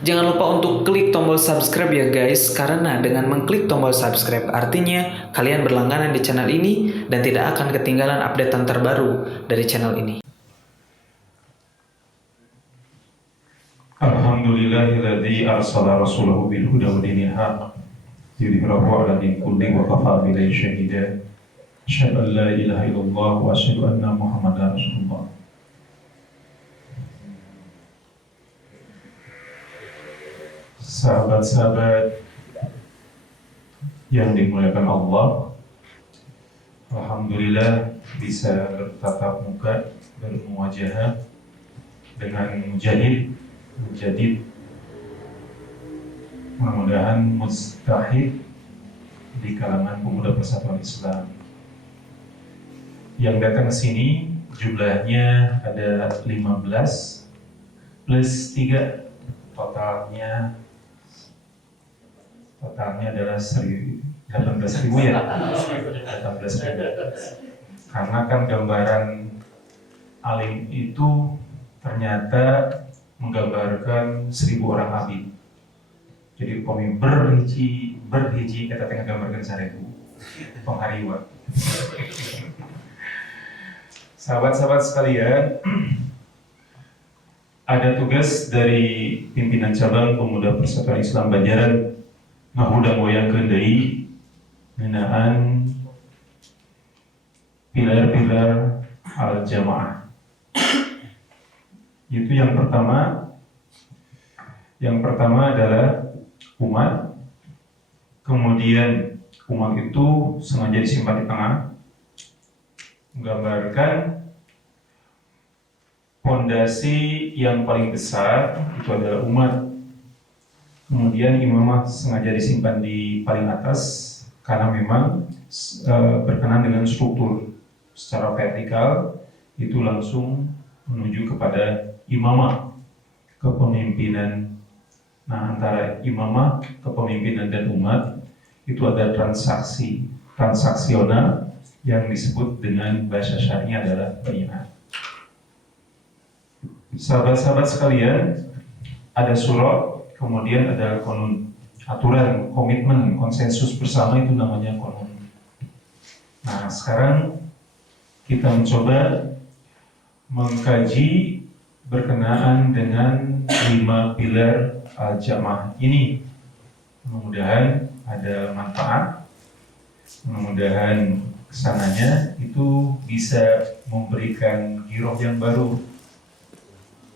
Jangan lupa untuk klik tombol subscribe ya guys, karena dengan mengklik tombol subscribe artinya kalian berlangganan di channel ini dan tidak akan ketinggalan updatean terbaru dari channel ini. Alhamdulillahilladzi arsala rasulahu bil huda wa dinil haq yudhhirahu 'ala dini kulli wa kafa billahi shahida. Asyhadu an la ilaha illallah wa asyhadu anna Muhammadar Rasulullah. Sahabat-sahabat yang dimuliakan Allah, alhamdulillah bisa bertatap muka, bermuwajahah dengan mujahid, mudah-mudahan mustahid di kalangan pemuda Persatuan Islam. Yang datang ke sini jumlahnya ada 15 plus 3, totalnya adalah 18.000 ya. 18.000. Karena kan gambaran alim itu ternyata menggambarkan 1.000 orang abid. Jadi upami berhiji kita tengah gambarkan 1.000 penghariwa. Sahabat-sahabat sekalian, ada tugas dari pimpinan cabang Pemuda Persatuan Islam Banjaran ngahuda ngoyangkeun deui ngeunaan pilar-pilar al-jamaah. Itu yang pertama adalah umat. Kemudian umat itu sengaja disimpan di tengah, menggambarkan fondasi yang paling besar itu adalah umat. Kemudian imamah sengaja disimpan di paling atas karena memang berkenan dengan struktur secara vertikal itu langsung menuju kepada imamah, kepemimpinan. Nah, antara imamah, kepemimpinan dan umat itu ada transaksional yang disebut dengan bahasa syar'i adalah bai'ah. Sahabat-sahabat sekalian, ada surah, kemudian ada konun, aturan, komitmen, konsensus bersama itu namanya konun. Nah, sekarang kita mencoba mengkaji berkenaan dengan 5 pilar al-jamaah ini. Mudah-mudahan ada manfaat, mudah-mudahan kesananya itu bisa memberikan giroh yang baru.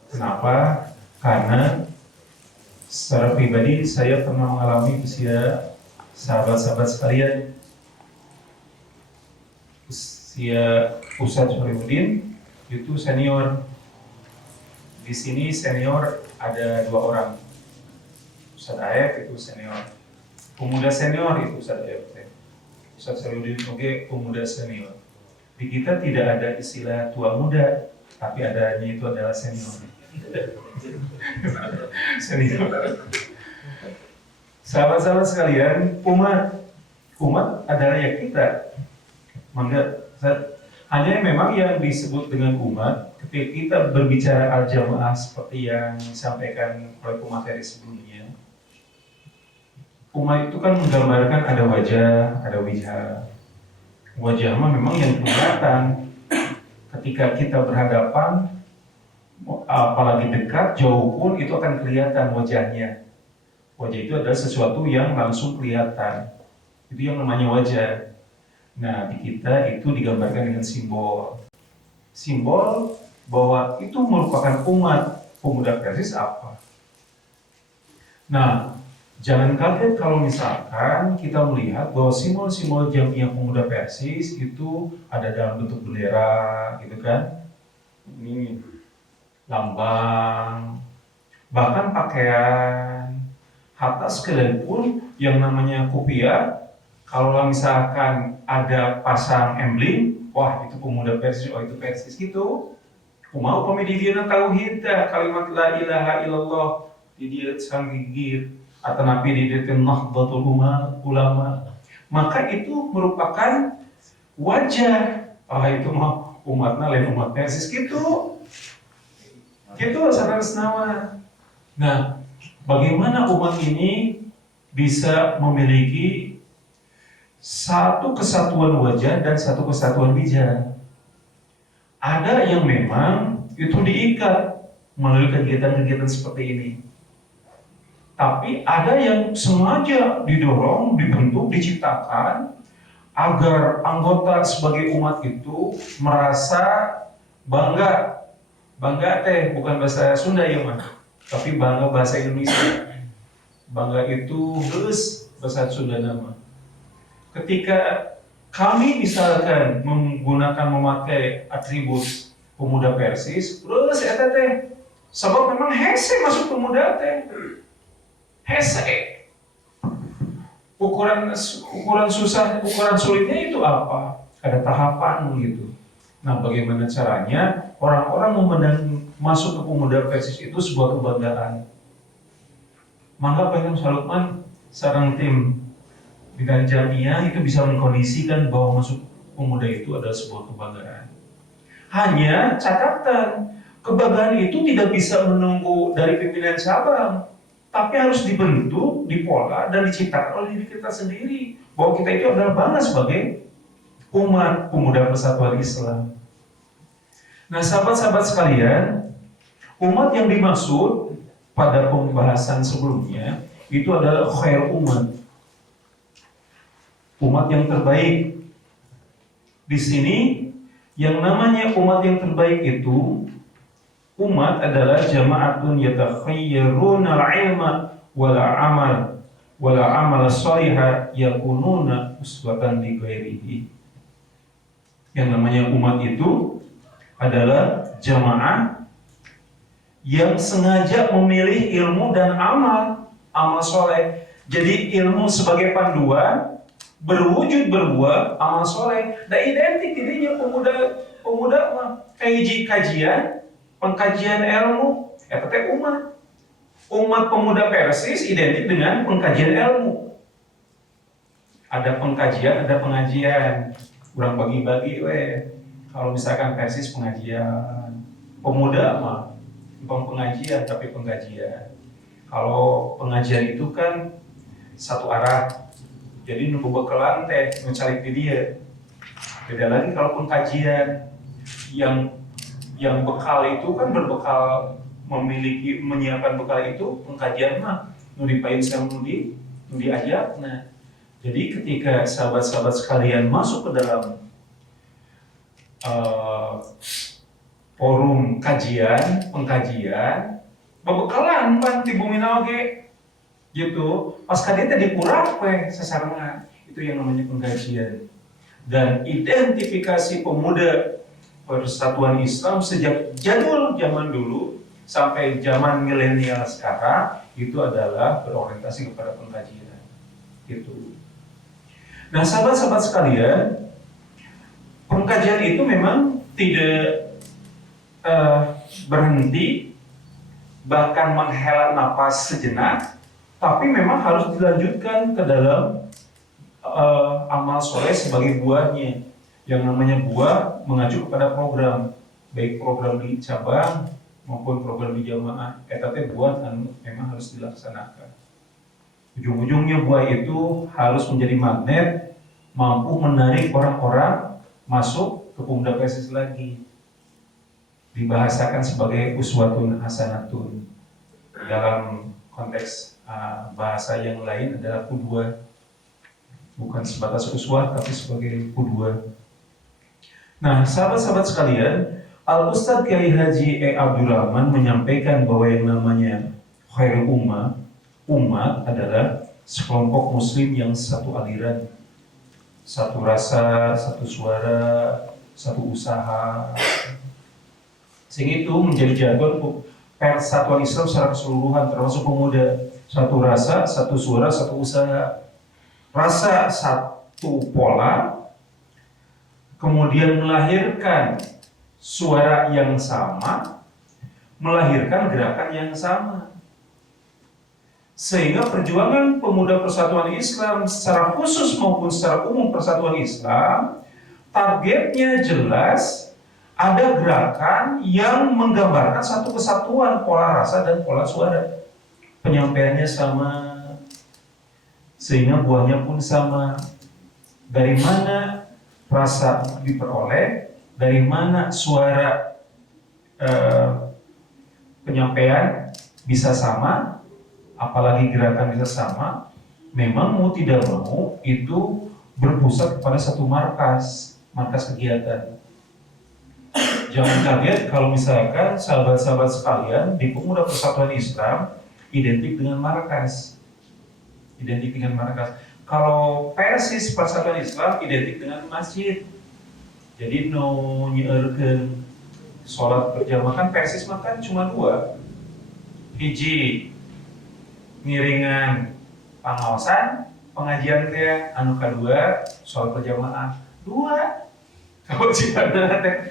Kenapa? Karena secara pribadi saya pernah mengalami usia sahabat-sahabat sekalian, usia Ustadz Solihuddin itu senior. Di sini senior ada 2 orang, Ustadz Aep itu senior, pemuda senior itu Ustadz Aep, Ustadz Solihuddin oke pemuda senior. Di kita tidak ada istilah tua muda, tapi adanya itu adalah senior. Senior. Sahabat-sahabat sekalian, umat adalah ya kita. Hanya memang yang disebut dengan umat ketika kita berbicara al-jamaah seperti yang disampaikan oleh pemateri sebelumnya. Umat itu kan menggambarkan ada wajah, ada wijha. Wajah memang yang kelihatan ketika kita berhadapan, apalagi dekat, jauh pun itu akan kelihatan wajahnya. Wajah itu adalah sesuatu yang langsung kelihatan. Itu yang namanya wajah. Nah, di kita itu digambarkan dengan simbol. Simbol bahwa itu merupakan umat. Pemuda Persis apa? Nah, jangan kaget kalau misalkan kita melihat bahwa simbol-simbol Jamiah Pemuda Persis itu ada dalam bentuk bendera, gitu kan? Ini lambang, bahkan pakaian, hatta sekalipun yang namanya kopiah. Kalau misalkan ada pasang emblem, wah itu pemuda Persis, oh itu Persis gitu. Kumau pemedidiana tauhid kalimat la ilaha illallah di dia sanggigir atau nabi di dia nahdlatul ulama. Maka itu merupakan wajah. Itu mah umatnya lain umat Persis gitu. Gitu saudara senawan. Nah, bagaimana umat ini bisa memiliki satu kesatuan wajah dan satu kesatuan bijak. Ada yang memang itu diikat melalui kegiatan-kegiatan seperti ini. Tapi ada yang sengaja didorong, dibentuk, diciptakan agar anggota sebagai umat itu merasa bangga. Bangga bukan bahasa Sunda ya mah, tapi bangga bahasa Indonesia. Bangga itu geus bahasa Sunda nama. Ketika kami misalkan memakai atribut pemuda Persis, terus eta teh sebab memang hese masuk pemuda teh. Hese. Ukuran susah, ukuran sulitnya itu apa? Ada tahapan gitu. Nah, bagaimana caranya orang-orang memandang masuk ke pemuda Persis itu sebuah kebanggaan. Maka Pak Salukman sareng tim Bidang Jamiah itu bisa mengkondisikan bahwa masuk pemuda itu adalah sebuah kebanggaan. Hanya catatan, kebanggaan itu tidak bisa menunggu dari pimpinan cabang, tapi harus dibentuk, dipola, dan diciptakan oleh diri kita sendiri. Bahwa kita itu adalah bangga sebagai umat pemuda persatuan Islam. Nah, sahabat-sahabat sekalian, umat yang dimaksud pada pembahasan sebelumnya itu adalah khair umat. Umat yang terbaik. Di sini yang namanya umat yang terbaik itu umat adalah jama'atun yatakhayyaruna al-ilma wala amal shaliha yakununa uswatan li ghairihi. Yang namanya umat itu adalah jamaah yang sengaja memilih ilmu dan amal soleh. Jadi ilmu sebagai panduan, berwujud berbuah amal soleh. Dan identik dirinya pemuda mah kajian, pengkajian ilmu, eta teh umat pemuda Persis identik dengan pengkajian ilmu. Ada pengkajian, ada pengajian. Kurang bagi-bagi kalau misalkan Persis pengajian, pemuda mah bukan pengajian tapi pengkajian. Kalau pengajian itu kan satu arah. Jadi nunggu bekalan teh mencari dia. Beda lagi kalau pengkajian yang bekal itu kan berbekal menyiapkan bekal itu pengkajian mah nu dipain sama nu diajak. Nah, jadi ketika sahabat-sahabat sekalian masuk ke dalam forum pengkajian, bebekalan pan di bumi oge. Gitu, pas kalian tadi kurang sesarana itu yang namanya pengkajian. Dan identifikasi pemuda persatuan Islam sejak jadul zaman dulu sampai zaman milenial sekarang itu adalah berorientasi kepada pengkajian. Gitu. Nah, sahabat-sahabat sekalian, pengkajian itu memang tidak berhenti, bahkan menghela napas sejenak. Tapi memang harus dilanjutkan ke dalam amal soleh sebagai buahnya. Yang namanya buah mengacu kepada program, baik program di cabang maupun program di jamaah. Eta teh buah memang harus dilaksanakan. Ujung-ujungnya buah itu harus menjadi magnet, mampu menarik orang-orang masuk ke pemuda Persis lagi. Dibahasakan sebagai uswatun hasanatun. Dalam konteks bahasa yang lain adalah qudwah, bukan sebatas uswah tapi sebagai qudwah. Nah, sahabat-sahabat sekalian, Al-Ustadz Kiai Haji Abdurrahman menyampaikan bahwa yang namanya khair umat adalah sekelompok muslim yang satu aliran, satu rasa, satu suara, satu usaha. Sehingga itu menjadi jargon persatuan Islam secara keseluruhan termasuk pemuda. Satu rasa, satu suara, satu usaha. Rasa satu pola, kemudian melahirkan suara yang sama, melahirkan gerakan yang sama. Sehingga perjuangan pemuda persatuan Islam secara khusus maupun secara umum persatuan Islam, targetnya jelas, ada gerakan yang menggambarkan satu kesatuan pola rasa dan pola suara. penyampaiannya sama, sehingga buahnya pun sama. Dari mana rasa diperoleh, dari mana suara penyampaian bisa sama, apalagi gerakan bisa sama, memang mau tidak mau itu berpusat pada satu markas kegiatan. Jangan kaget kalau misalkan sahabat-sahabat sekalian di Pemuda Persatuan Islam identik dengan markas. Kalau Persis Persatuan Islam identik dengan masjid. Jadi no nyeurekeun sholat berjamaah kan Persis makan cuma 2. Hiji ngiringan pengawasan pengajian teh, anu kedua sholat berjamaah 2. Kalau jika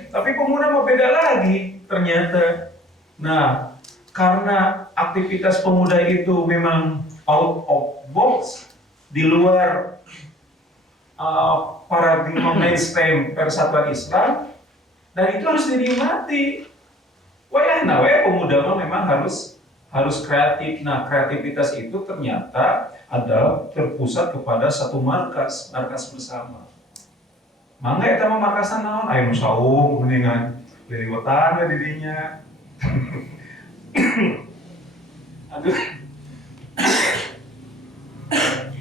tapi pemuda mau beda lagi ternyata. Nah, karena aktivitas pemuda itu memang out of box, di luar paradigma mainstream Persatuan Islam, dan itu harus dinikmati. Wayahna pemuda memang harus kreatif. Nah, kreativitas itu ternyata adalah terpusat kepada satu markas bersama. Mangga eta mah markasan naon? Aya nu saung mendingan liliwetan we didinya. Aduh.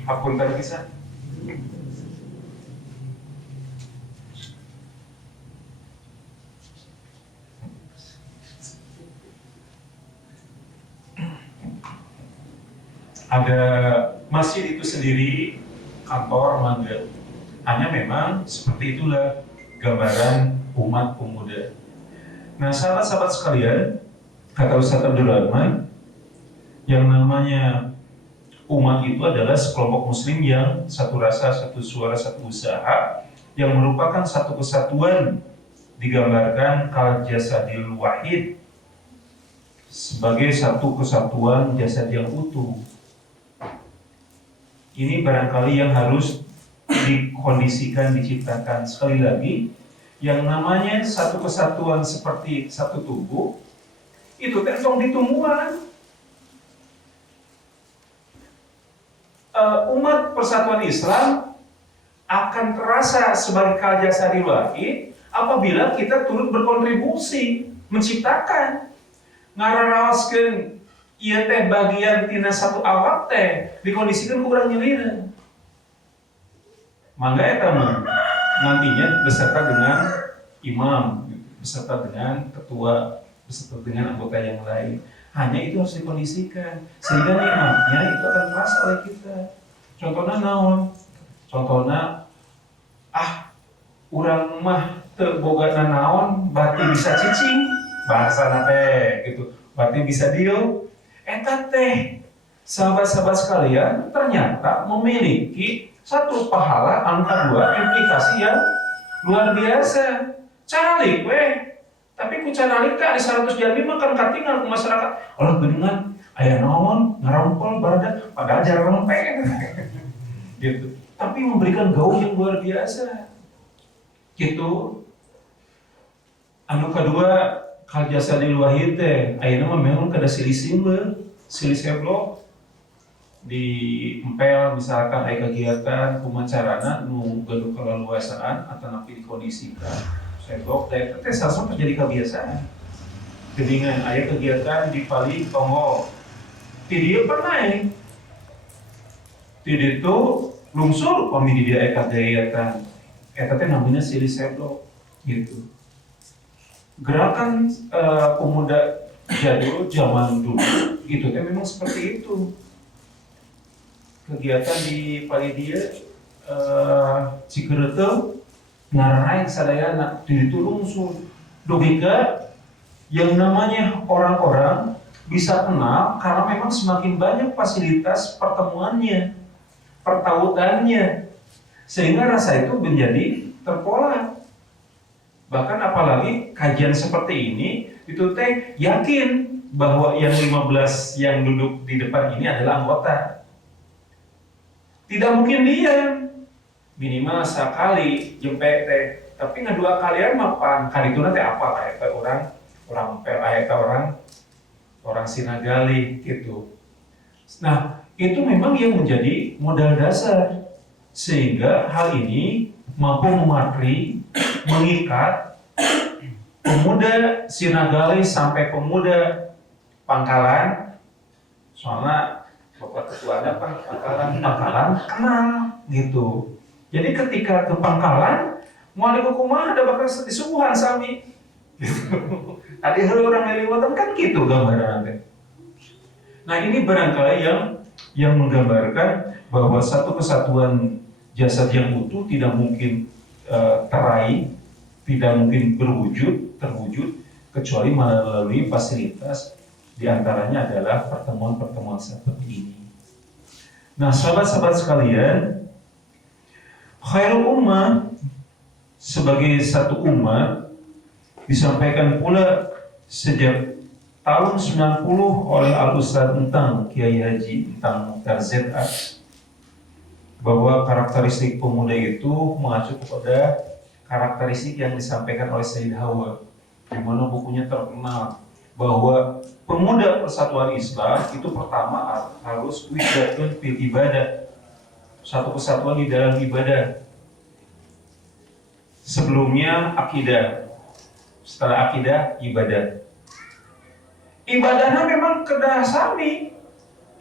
Hapunten pisan. Ada masjid itu sendiri kantor mangga. Hanya memang seperti itulah gambaran umat pemuda. Nah, sahabat-sahabat sekalian, kata Ustaz Abdul Rahman, yang namanya umat itu adalah sekelompok muslim yang satu rasa, satu suara, satu usaha, yang merupakan satu kesatuan, digambarkan kal jasadil wahid, sebagai satu kesatuan jasad yang utuh. Ini barangkali yang harus dikondisikan, diciptakan. Sekali lagi, yang namanya satu kesatuan seperti satu tubuh, itu tentang ditumbuhan. Umat Persatuan Islam akan terasa sebagai kal jasadil wahid apabila kita turut berkontribusi, menciptakan, ngararaoskeun ieu teh bagian tina satu awak teh dikondisikan kurang nyelireun. Mangga eta mah nantinya beserta dengan imam, beserta dengan ketua, beserta dengan anggota yang lain. Hanya itu harus dikondisikan sehingga nikmatnya itu akan terasa oleh kita. Contohnya naon? Contohnya urang mah teu bogana naon berarti bisa cicing bahasa teh gitu. Berarti bisa dieu. Eta teh sahabat-sahabat sekalian ternyata memiliki satu pahala, anu kedua implikasi yang luar biasa. Calik tapi ku calik teh ada 100 jami makan katingal ke masyarakat. Orang beungan aya naon ngarompol barada padahal jarang lempeng. Gitu. Tapi memberikan gaung yang luar biasa. Gitu. Anu kedua kal jasadil wahid teh ayeuna mah memang kada silih seblok diempel misalkan aya kegiatan kumacarana nu gaduh kaleluasaan atau napi dikondisikan seblok teh sarsam terjadi kebiasaan gedingan aya kegiatan di Pali Tonggol ti dieu pernah ti ditu lungsur pami di dia kegiatan eta teh namanya silih seblok gitu. Gerakan pemuda jadul zaman dulu itu kan memang seperti itu. Kegiatan di Palidia Cikerete ngarain sadayana di itu lungsur dogika yang namanya orang-orang bisa kenal karena memang semakin banyak fasilitas pertemuannya, pertautannya, sehingga rasa itu menjadi terpola. Bahkan apalagi kajian seperti ini itu teh yakin bahwa yang 15 yang duduk di depan ini adalah anggota. Tidak mungkin dia minimal sekali jempek teh, tapi ngedua kalian mapan kali itu nanti apa kayak orang pel orang Sinagali gitu. Nah, itu memang yang menjadi modal dasar. Sehingga hal ini mampu mematri, mengikat pemuda Sinagali sampai pemuda Pangkalan. Soalnya Bapak Ketuanya Pangkalan kenal gitu. Jadi ketika ke Pangkalan, mau kumaha ada bakal disuguhan sami. Gitu. Tadi orang lewatan kan gitu gambaran nanti. Nah ini barangkali yang menggambarkan bahwa satu kesatuan jasad yang utuh tidak mungkin teraih, tidak mungkin terwujud kecuali melalui fasilitas, diantaranya adalah pertemuan-pertemuan seperti ini. Nah sahabat-sahabat sekalian, khairul ummah sebagai satu umat disampaikan pula sejak tahun 90 oleh Al-Ustadz Entang Kiai Haji Entang Mukhtar ZA, bahwa karakteristik pemuda itu mengacu kepada karakteristik yang disampaikan oleh Sayyid Hawa, di mana bukunya terkenal bahwa pemuda persatuan Islam itu pertama harus wihdatun fil ibadah, satu kesatuan di dalam ibadah. Sebelumnya akidah, setelah akidah ibadah. Ibadahnya memang kedah sami,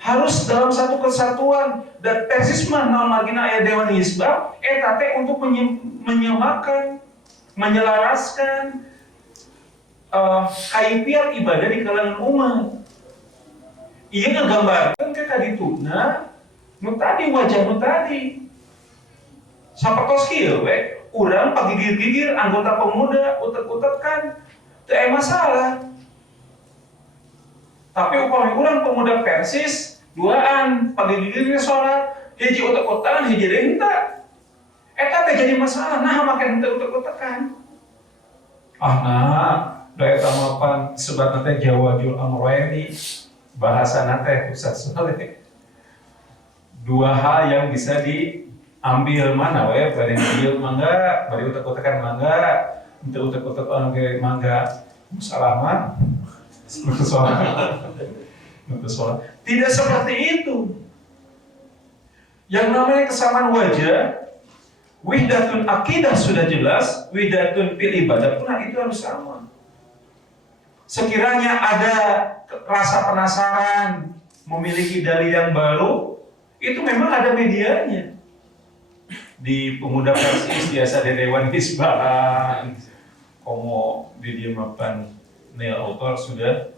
harus dalam satu kesatuan. Dan tesis mah naon margina aya Dewan Hizbah tate untuk menyamakan, menyelaraskan kaifiat ibadah di kalangan umat. Iya ngegambarkan ke kadituna nu tadi wajah nu tadi. Sapertos kieu we, urang pagigir-gigir anggota pemuda utek-utek kan teu aya masalah. Tapi upami urang pemuda Persis duaan pagigir-gigir sholat, hiji utek-utekan hiji renta. Eta teh jadi masalah, nah make henteu utek-utekan. Nah, daya tamapan sebat teh Jawajul Amroeni, bahasa nate Ustaz Saleh. Dua hal yang bisa diambil mana we, bari dieu mangga, bari utek-utekan mangga, henteu utek-utekan ge mangga. Salah mah tidak seperti itu. Yang namanya kesamaan wajah, wihdatun akidah sudah jelas, wihdatun fil ibadah pun itu harus sama. Sekiranya ada rasa penasaran, memiliki dalil yang baru, itu memang ada medianya. Di pemuda Persis biasa di Dewan Hizbah, komo di diemapan Neil Autor sudah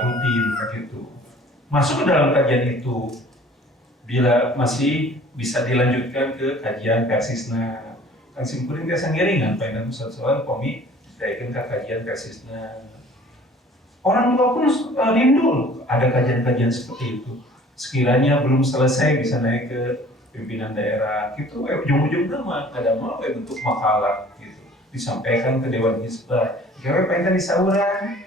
rutin begitu. Masuk ke dalam kajian itu, bila masih bisa dilanjutkan ke kajian Persisna. Kan simpuling biasa ngiringan, pengen soal komi daikeun ka kajian Persisna. Orang tua pun rindu ada kajian-kajian seperti itu. Sekiranya belum selesai bisa naik ke pimpinan daerah, gitu. Ujung-ujungnya mah ada mau bentuk makalah gitu. Disampaikan ke Dewan Hizbah. Gawe pengen disauran,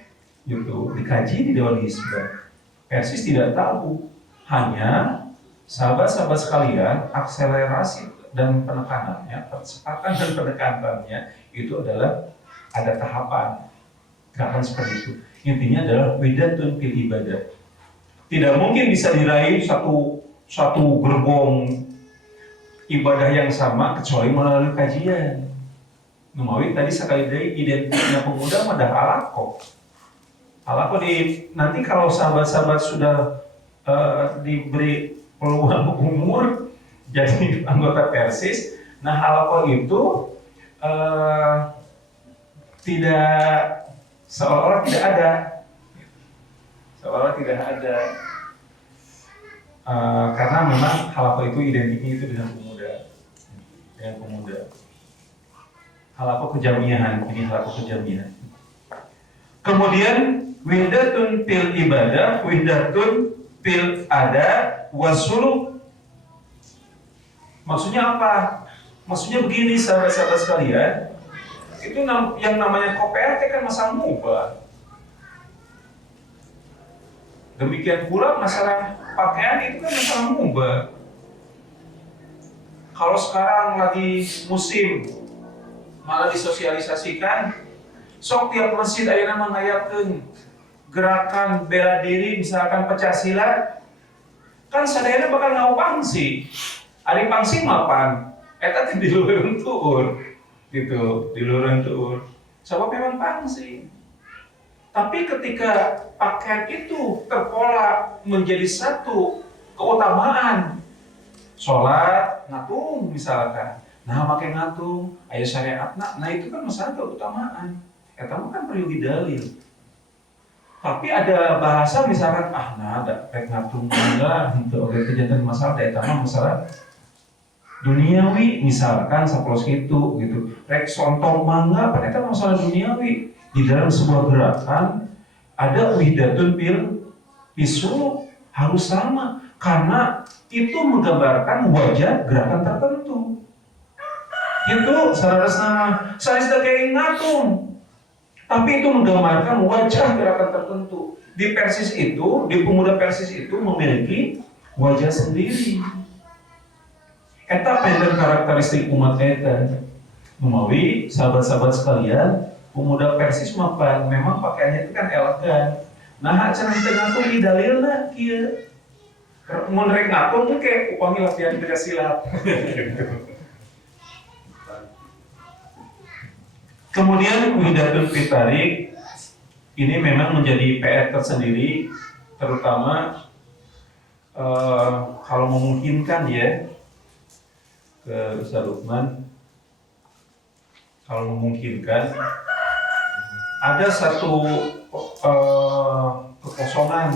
gitu, dikaji di Dewan Hizbah. Persis tidak tahu, hanya sahabat-sahabat sekalian, akselerasi dan penekanannya, percepatan dan penekanannya itu adalah ada tahapan, gerakan seperti itu. Intinya adalah wihdatun fil ibadah. Tidak mungkin bisa diraih satu gerbong ibadah yang sama kecuali melalui kajian. Numawi tadi sekali dari identiknya pemuda mah dah alako. Alako nanti kalau sahabat-sahabat sudah diberi peluang umur jadi anggota Persis, nah alako itu tidak seolah-olah tidak ada, karena memang halako itu identiknya itu dengan pemuda. Halako kejamiahan, ini halako kejamiahan. Kemudian wihdatun fil ibadah, wihdatun fil ada, wasuluk. Maksudnya apa? Maksudnya begini sahabat-sahabat sekalian, itu yang namanya KPRT kan masalah mubah. Demikian pula masalah pakaian itu kan masalah mubah. Kalau sekarang lagi musim, malah disosialisasikan, sok tiap masjid ayeuna mangayatkeun gerakan bela diri, misalkan pecah silat, kan sadayana bakal ngau pangsi. Ari pangsi mapan, eta teh di luhurun tuur, gitu, di luhurun tuur. Sebab memang pangsi. Tapi ketika pakaian itu terpola menjadi satu keutamaan, sholat ngatung misalkan, nah pakai ngatung, aya syariatna, nah itu kan masalah keutamaan. Eta mah kan perlu dalil. Tapi ada bahasa misalkan nah ada rek ngatung enggak untuk oke kejadian masalah eta mah masalah duniawi misalkan sapolos gitu rek sontong mangga eta masalah duniawi. Di dalam sebuah gerakan ada wihdatun pisul harus sama karena itu menggambarkan wajah gerakan tertentu. Itu saudara-saudara, saya sebagai ngatung, tapi itu menggambarkan wajah gerakan tertentu. Di Persis itu, di pemuda Persis itu memiliki wajah sendiri. Eta pendek karakteristik umat eta. Menawi sahabat-sahabat sekalian, pemuda Persis mapan memang pakaiannya itu kan elegan. Nah, cenah teu ngatung di dalilna kieu. Mun rek ngatung ke upami latihan pecah silat. Kemudian Wihdatul Fitarik ini memang menjadi PR tersendiri, terutama kalau memungkinkan ya ke Ustaz Lukman, kalau memungkinkan ada satu kekosongan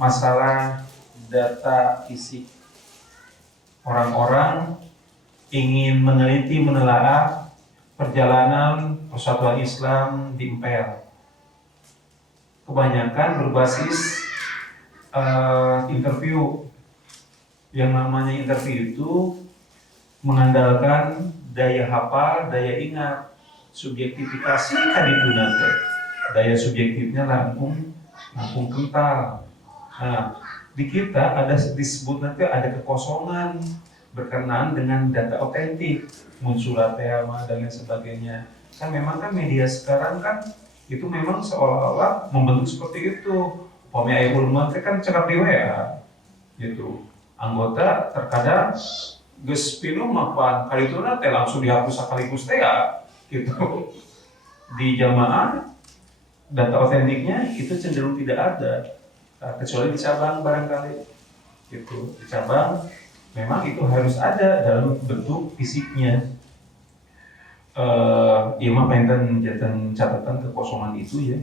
masalah data fisik. Orang-orang ingin meneliti menelaah perjalanan persatuan Islam di Impel. Kebanyakan berbasis interview. Yang namanya interview itu mengandalkan daya hafal, daya ingat, subjektifikasi kadituna teh. Daya subjektifnya langkung kental. Nah, di kita ada disebut nanti ada kekosongan berkenaan dengan data otentik, munsulat tema dan lain sebagainya. Kan memang kan media sekarang kan itu memang seolah-olah membentuk seperti itu. Pemi aya ulama kan cekap di WA gitu. Anggota terkadang geus pinuh mapan kalituna teh langsung dihapus sekaligus teh ya gitu. Di jamaah data otentiknya itu cenderung tidak ada. Kecuali di cabang barangkali gitu. Di cabang memang itu harus ada dalam bentuk fisiknya. Ieu mah penten catatan kekosongan itu ya.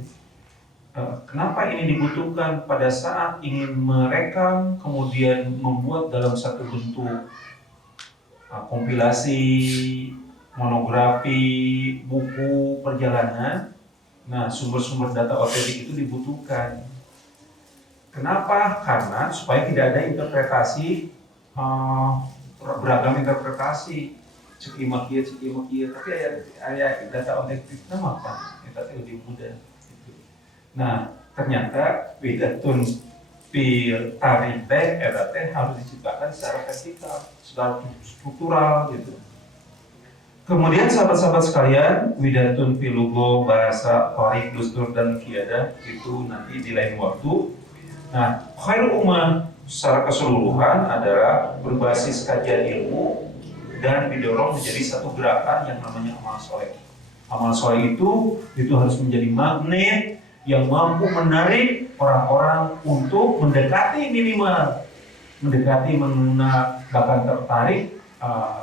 Kenapa ini dibutuhkan pada saat ingin merekam kemudian membuat dalam satu bentuk kompilasi, monografi, buku perjalanan. Nah, sumber-sumber data otentik itu dibutuhkan. Kenapa? Karena supaya tidak ada interpretasi, beragam interpretasi, cek ima kieu, tapi aya data otentiknya apa? Itu lebih mudah. Gitu. Nah, ternyata Wihdatun Fitarik eta teh harus diciptakan secara vertikal, secara struktural gitu. Kemudian sahabat-sahabat sekalian, Wihdatun Filugo, bahasa Tarik, Dustur, dan Kiadah itu nanti di lain waktu. Nah, khairul ummah secara keseluruhan adalah berbasis kajian ilmu dan didorong menjadi satu gerakan yang namanya amal soleh. Amal soleh itu harus menjadi magnet yang mampu menarik orang-orang untuk mendekati minimal, bahkan tertarik,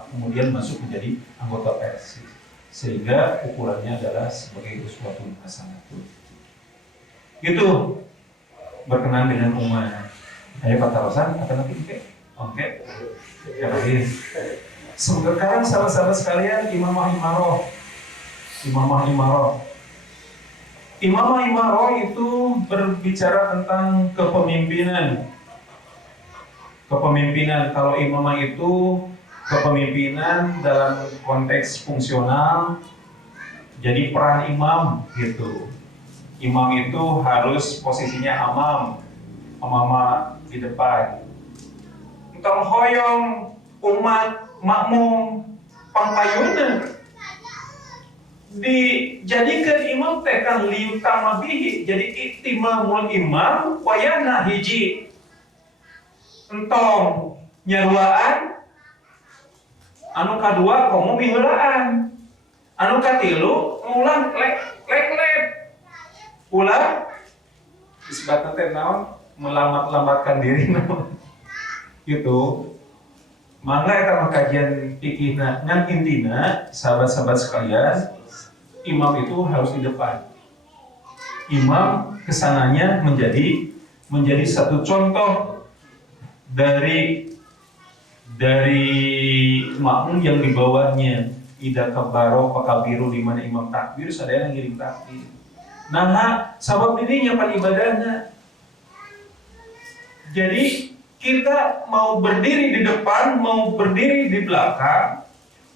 kemudian masuk menjadi anggota Persis. Sehingga ukurannya adalah sebagai sesuatu hasanah. Gitu. Berkenaan dengan umat. Ayo Pak Tarosan, akan nanti oke. Ya lagi. Sekarang sahabat-sahabat sekalian, Imamah Imaroh itu berbicara tentang kepemimpinan. Kalau imamah itu kepemimpinan dalam konteks fungsional, jadi peran imam gitu. Imam itu harus posisinya amama di depan. Entong hoyong umat makmum pangpayuna. dijadikan imam tekan liutama bihi, jadi iktimamul imam wayana hiji entong nyaruaan, anu kadua komo miheulaan, anu katilu ulang lek ulah disebutna teh naon melambat-lambatkan diri naon gitu. Mangga eta mah kajian fikihna ngan intina sahabat-sahabat sekalian, imam itu harus di depan. Imam kesananya menjadi satu contoh dari makmum yang di bawahnya. Ida kabaro pakabiru, di mana imam takbir sadaya yang ngiring takbir. Nah, sabab dirinya pan ibadahnya. Jadi kita mau berdiri di depan, mau berdiri di belakang,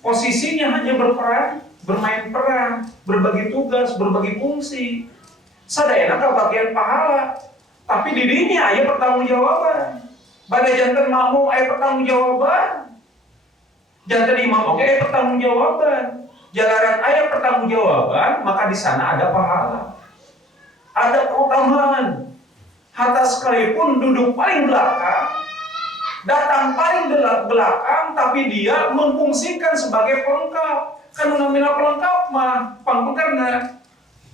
posisinya hanya berperan, bermain peran, berbagi tugas, berbagi fungsi. Sadayana kabagian pahala, tapi dirinya aya pertanggungjawaban. Bade janten makmum aya pertanggungjawaban. Janten imam oge aya pertanggungjawaban. Jalaran aya pertanggungjawaban, maka di sana ada pahala. Ada keutamaan. Hatta sekalipun duduk paling belakang, datang paling belakang, tapi dia memfungsikan sebagai pelengkap. Kan namanya pelengkap mah pangpengkerna.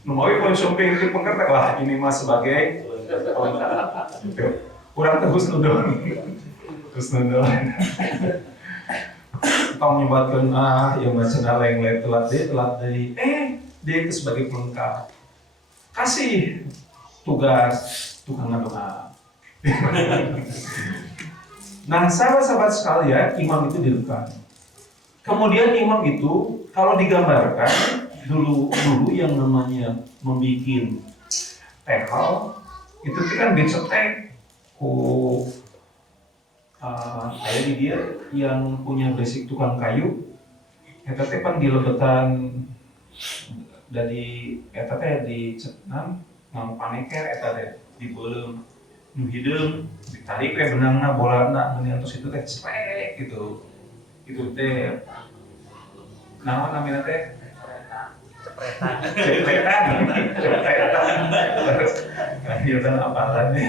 Numawi konsumsi itu pengkerna, wah ini mah sebagai pelengkap. Kurang terus nudon. Kamu nyebatkan yang baca naleng telat deh. Dia itu sebagai pelengkap. Kasih tugas tukang doa. Nah, sahabat-sahabat sekalian, imam itu di depan. Kemudian imam itu kalau digambarkan dulu yang namanya membikin tehal itu kan dicetek kayak di dia yang punya basic tukang kayu. Eta teh pan dilebetan dari eta teh di cetnam ngam paneker eta teh dibeuleum nu hideung ditarik we benangna bolana mun antos itu teh sprek gitu. Itu teh naon namina teh? Cepretan. Ieu teh apalan nih.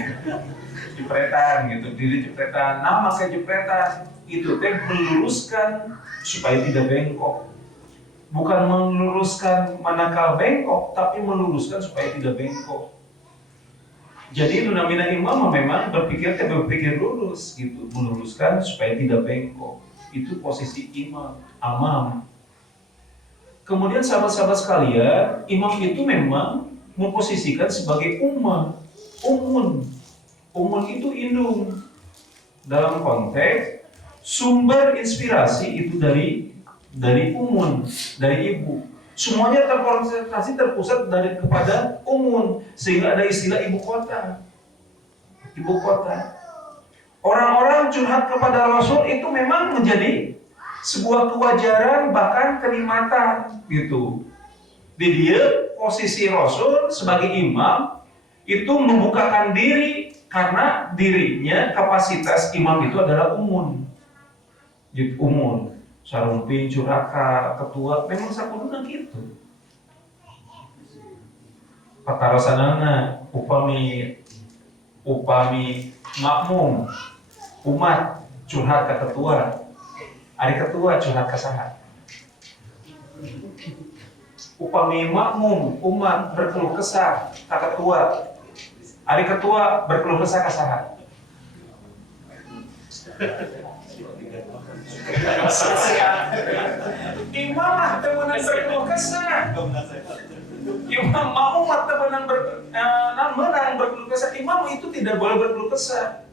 Jepretan gitu, diri jepretan. Nah, maka jepretan itu teh meluruskan supaya tidak bengkok. Bukan meluruskan manakala bengkok, tapi meluruskan supaya tidak bengkok. Jadi namina imam memang berpikir lurus gitu, meluruskan supaya tidak bengkok. Itu posisi imam, amam. Kemudian sahabat-sahabat sekalian, imam itu memang memposisikan sebagai umun itu indung. Dalam konteks sumber inspirasi itu dari umun, dari ibu. Semuanya terkonsentrasi terpusat kepada umun, sehingga ada istilah ibu kota. Orang-orang curhat kepada Rasul itu memang menjadi sebuah kewajaran, bahkan kenikmatan gitu. Di dia posisi Rasul sebagai imam itu membukakan diri karena dirinya kapasitas imam itu adalah umun. Sarumping, curaka, ketua, memang sakuduna gitu. Patarasanana upami makmum umat curhat ke ketua, ari ketua curhat ke saha. Upami makmum umat berkeluh kesah ke ketua, ari ketua berkeluh kesah ke saha. Imam mah temenan berkeluh kesah. Imam mau mah temenan menang berkeluh kesah. Imam itu tidak boleh berkeluh kesah.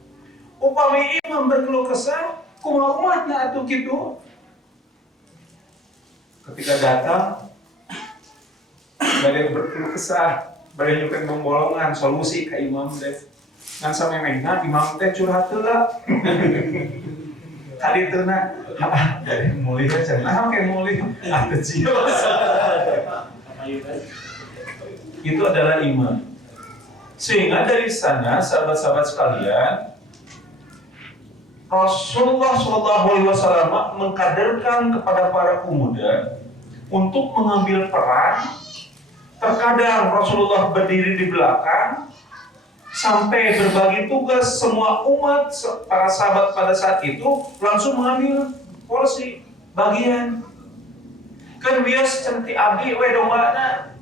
Upami imam berkeluh kesah, kumaha umatna atuh kitu. Ketika datang bade berkeluh kesah, bade nyukeun bombolongan solusi ka imam teh. Ngan samemehna imam teh curhat heula. Tadi itu dari mulih aja, kayak mulih, cios. Itu adalah imam. Sehingga dari sana, sahabat-sahabat sekalian, Rasulullah SAW mengkaderkan kepada para pemuda untuk mengambil peran. Terkadang Rasulullah berdiri di belakang sampai berbagi tugas, semua umat, para sahabat pada saat itu langsung mengambil porsi bagian. Kan bias cantik abdi we dombana.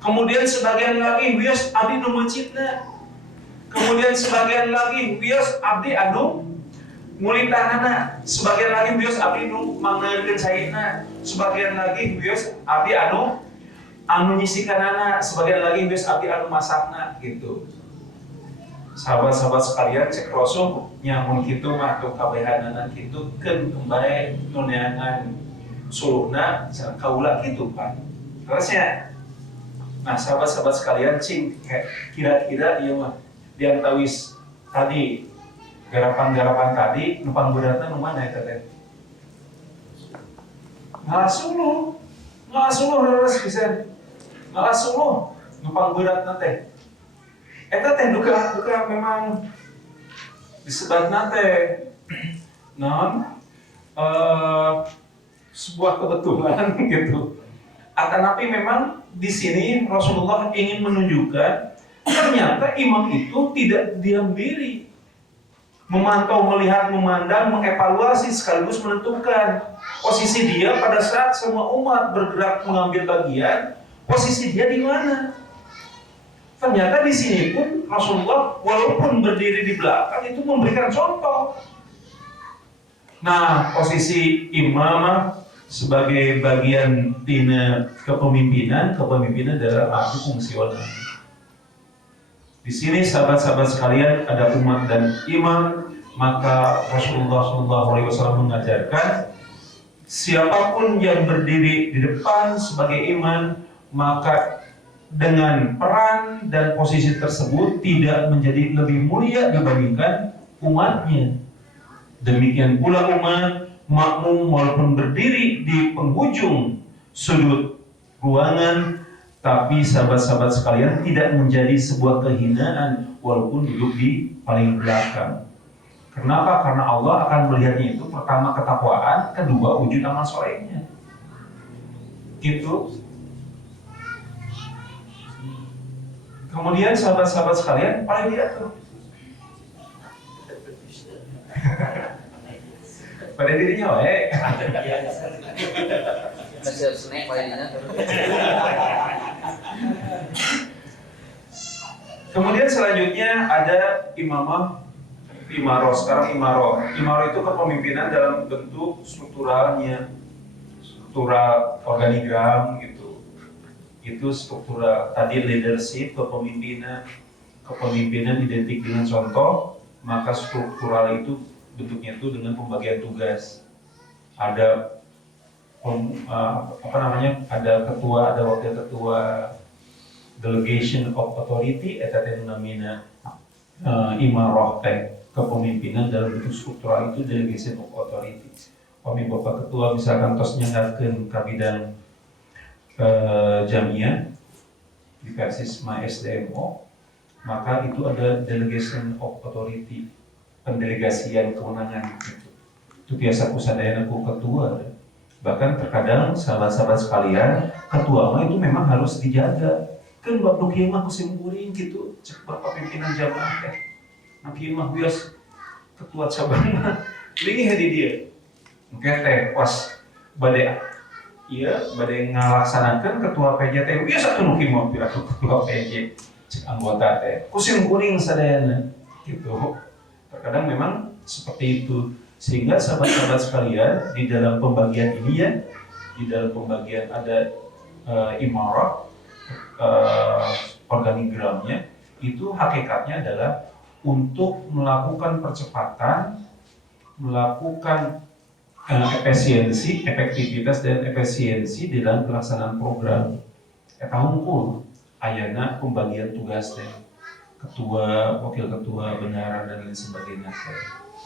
Kemudian sebagian lagi bias abdi nu mencitna. Kemudian sebagian lagi bias abdi anu ngulitanana. Sebagian lagi bias abdi nu mangneurkeun saina. Sebagian lagi bias abdi anu nyisikanana, sebagian lagi bias abdi anu masakna gitu. Sahabat-sahabat sekalian cek Rasul nyamun kitu mah tuh kabehanana kitu keun kembali nuneangan suluhna sareng kaula kitu Pak. Terusnya. Nah, sahabat-sahabat sekalian cing kira-kira ieu mah diantawis tadi garapan-garapan tadi numpang beratna nu mana eta teh? Ngalah suluh leres pisan. Ngalah suluh numpang beratna teh. Eta teh duka memang disebatna teh naon sebuah kebetulan gitu. Tetapi memang di sini Rasulullah ingin menunjukkan ternyata imam itu tidak diam diri, memantau, melihat, memandang, mengevaluasi sekaligus menentukan posisi dia pada saat semua umat bergerak mengambil bagian, posisi dia di mana. Ternyata di sini pun Rasulullah walaupun berdiri di belakang itu memberikan contoh. Nah, posisi imam sebagai bagian tina kepemimpinan dalam arti fungsional. Di sini sahabat-sahabat sekalian ada umat dan imam, maka Rasulullah SAW mengajarkan siapapun yang berdiri di depan sebagai imam, maka dengan peran dan posisi tersebut tidak menjadi lebih mulia dibandingkan umatnya. Demikian pula umat makmum walaupun berdiri di penghujung sudut ruangan, tapi sahabat-sahabat sekalian tidak menjadi sebuah kehinaan walaupun duduk di paling belakang. Kenapa? Karena Allah akan melihatnya itu pertama ketakwaan, kedua wujud amal solehnya. Gitu. Kemudian sahabat-sahabat sekalian, paling lihat tuh. Pada dirinya wae. Kemudian selanjutnya ada imaroh. Sekarang imaroh itu kepemimpinan dalam bentuk struktural organigram gitu. Itu struktural tadi leadership, kepemimpinan identik dengan contoh, maka struktural itu bentuknya itu dengan pembagian tugas. Ada ada ketua, ada wakil ketua, delegation of authority, eta teh namina imaroh teh kepemimpinan dalam bentuk struktural itu delegation of authority. Kami bapak ketua misalkan tos nyandarkeun ka bidang jamiah di Persisma SDMO, maka itu ada delegation of authority, pendelegasian kewenangan itu biasa kusadayana ku ketua. Bahkan terkadang sahabat-sahabat sekalian, ketua mah itu memang harus dijaga. Kan bab kieu mah kusim kuring gitu, cek bapak pimpinan jamaah teh. Nah kieu mah bias ketua cabang lingih di dia. Engke teh pas bade ngalaksanakeun ketua PJ teh biasa teh nu kieu mah ketua PJ cek anggota teh. Kusim kuring sadayana gitu. Terkadang memang seperti itu, sehingga sahabat-sahabat sekalian di dalam pembagian ini ya, di dalam pembagian ada imarah, organigramnya itu hakikatnya adalah untuk melakukan percepatan, melakukan efisiensi, efektivitas dan efisiensi dalam pelaksanaan program. Eta hungkul ayana pembagian tugas teh. Ketua, wakil ketua, benaran dan lain sebagainya.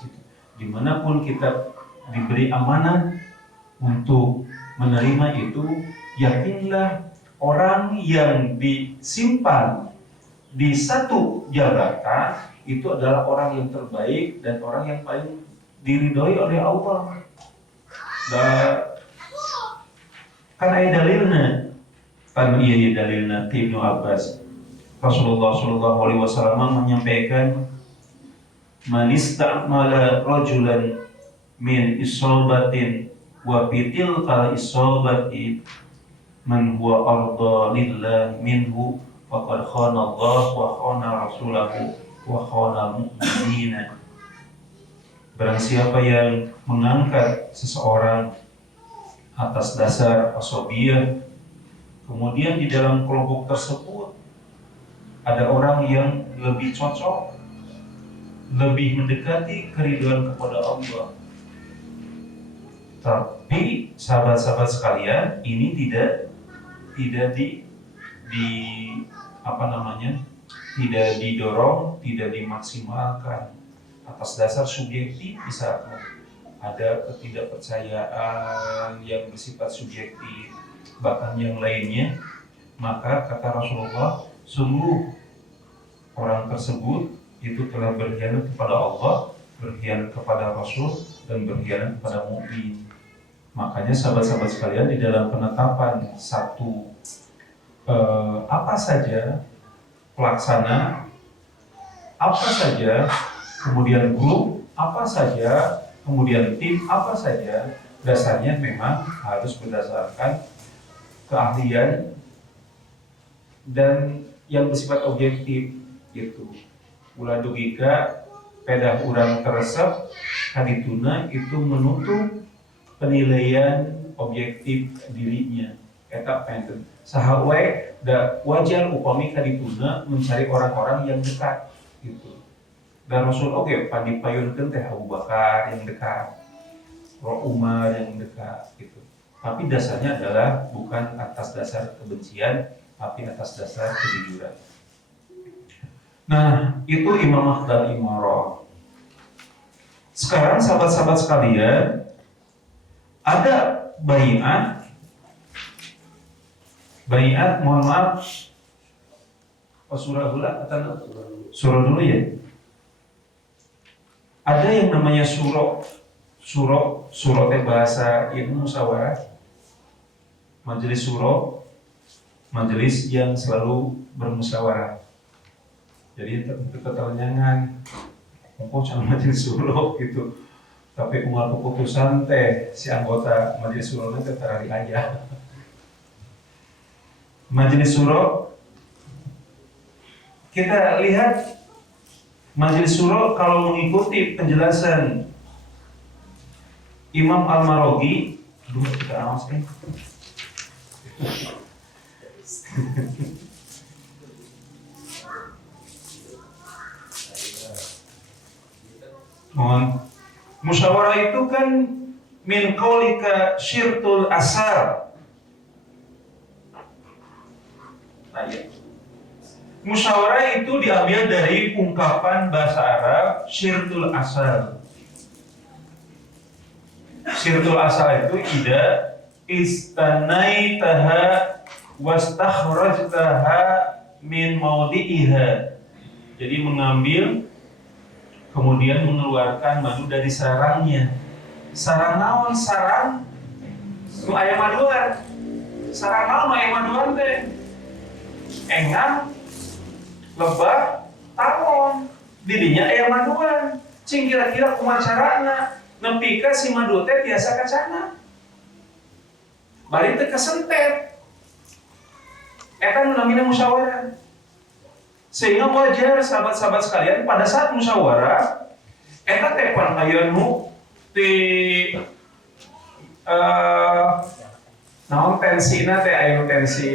Gitu. Dimanapun kita diberi amanah untuk menerima itu, yakinlah orang yang disimpan di satu jabatan itu adalah orang yang terbaik dan orang yang paling diridhoi oleh Allah. Kan ada dalilna. Kan iya dalilna ti Ibnu Abbas. Rasulullah Shallallahu Alaihi Wasallam menyampaikan, man istamala rajulan min isobatin wa fitil kal isobati man huwa arda lillah minhu faqad khana Allah wa khana rasulahu wa khana mu'minina. Barang siapa yang mengangkat seseorang atas dasar asobiyah, kemudian di dalam kelompok tersebut ada orang yang lebih cocok, lebih mendekati keridhaan kepada Allah. Tapi sahabat-sahabat sekalian, ini tidak tidak didorong, tidak dimaksimalkan atas dasar subjektif. Misalnya ada ketidakpercayaan yang bersifat subjektif, bahkan yang lainnya, maka kata Rasulullah, sungguh orang tersebut itu telah berkhianat kepada Allah, berkhianat kepada Rasul, dan berkhianat kepada mukmin. Makanya sahabat-sahabat sekalian, di dalam penetapan satu apa saja pelaksana, apa saja, kemudian grup, apa saja, kemudian tim, apa saja, dasarnya memang harus berdasarkan keahlian dan yang bersifat objektif gitu. Ulah dugika pedah urang teresep kadituna itu menutup penilaian objektif dirinya. Eta penten saha wae da wajar upami kadituna mencari orang-orang yang dekat gitu. Dan Rasul oge pandipayunkeun teh Abu Bakar yang dekat, Umar yang dekat gitu. Tapi dasarnya adalah bukan atas dasar kebencian, tapi atas dasar kejujuran. Nah, itu imamah dan imarah. Sekarang sahabat-sahabat sekalian, ada baiat, mohon maaf, surah dulu ya. Ada yang namanya surah teh bahasa ilmu musyawarah, majelis surah, majelis yang selalu bermusyawarah. Jadi keterangan mungkin cuma majelis surah gitu. Tapi umat keputusan teh si anggota majelis surah itu terari aja. Majelis surah, kita lihat majelis surah kalau mengikuti penjelasan Imam Al-Maraghi, dulu kita awaskan. Mohon. Musyawarah itu kan min qaulika syirtul asar. Nah, ya. Musyawarah itu diambil dari ungkapan bahasa Arab syirtul asar. Syirtul asar itu ida istanaitaha wastakhrajtaha min maudi'iha. Jadi mengambil kemudian mengeluarkan madu dari sarangnya. Sarang naon? Sarang nu aya maduan. Sarang naon aya maduan teh? Engang, lebah, tawon. Didinya aya maduan. Cing kira-kira kumaha carana nepi ka si madu teh tiasa kacana. Bari teu kasentet. Eta nu namina musyawarah. Sehingga wajar sahabat-sahabat sekalian pada saat musyawarah eta teh pan aya nu ti naon tensina teh aya nu tensi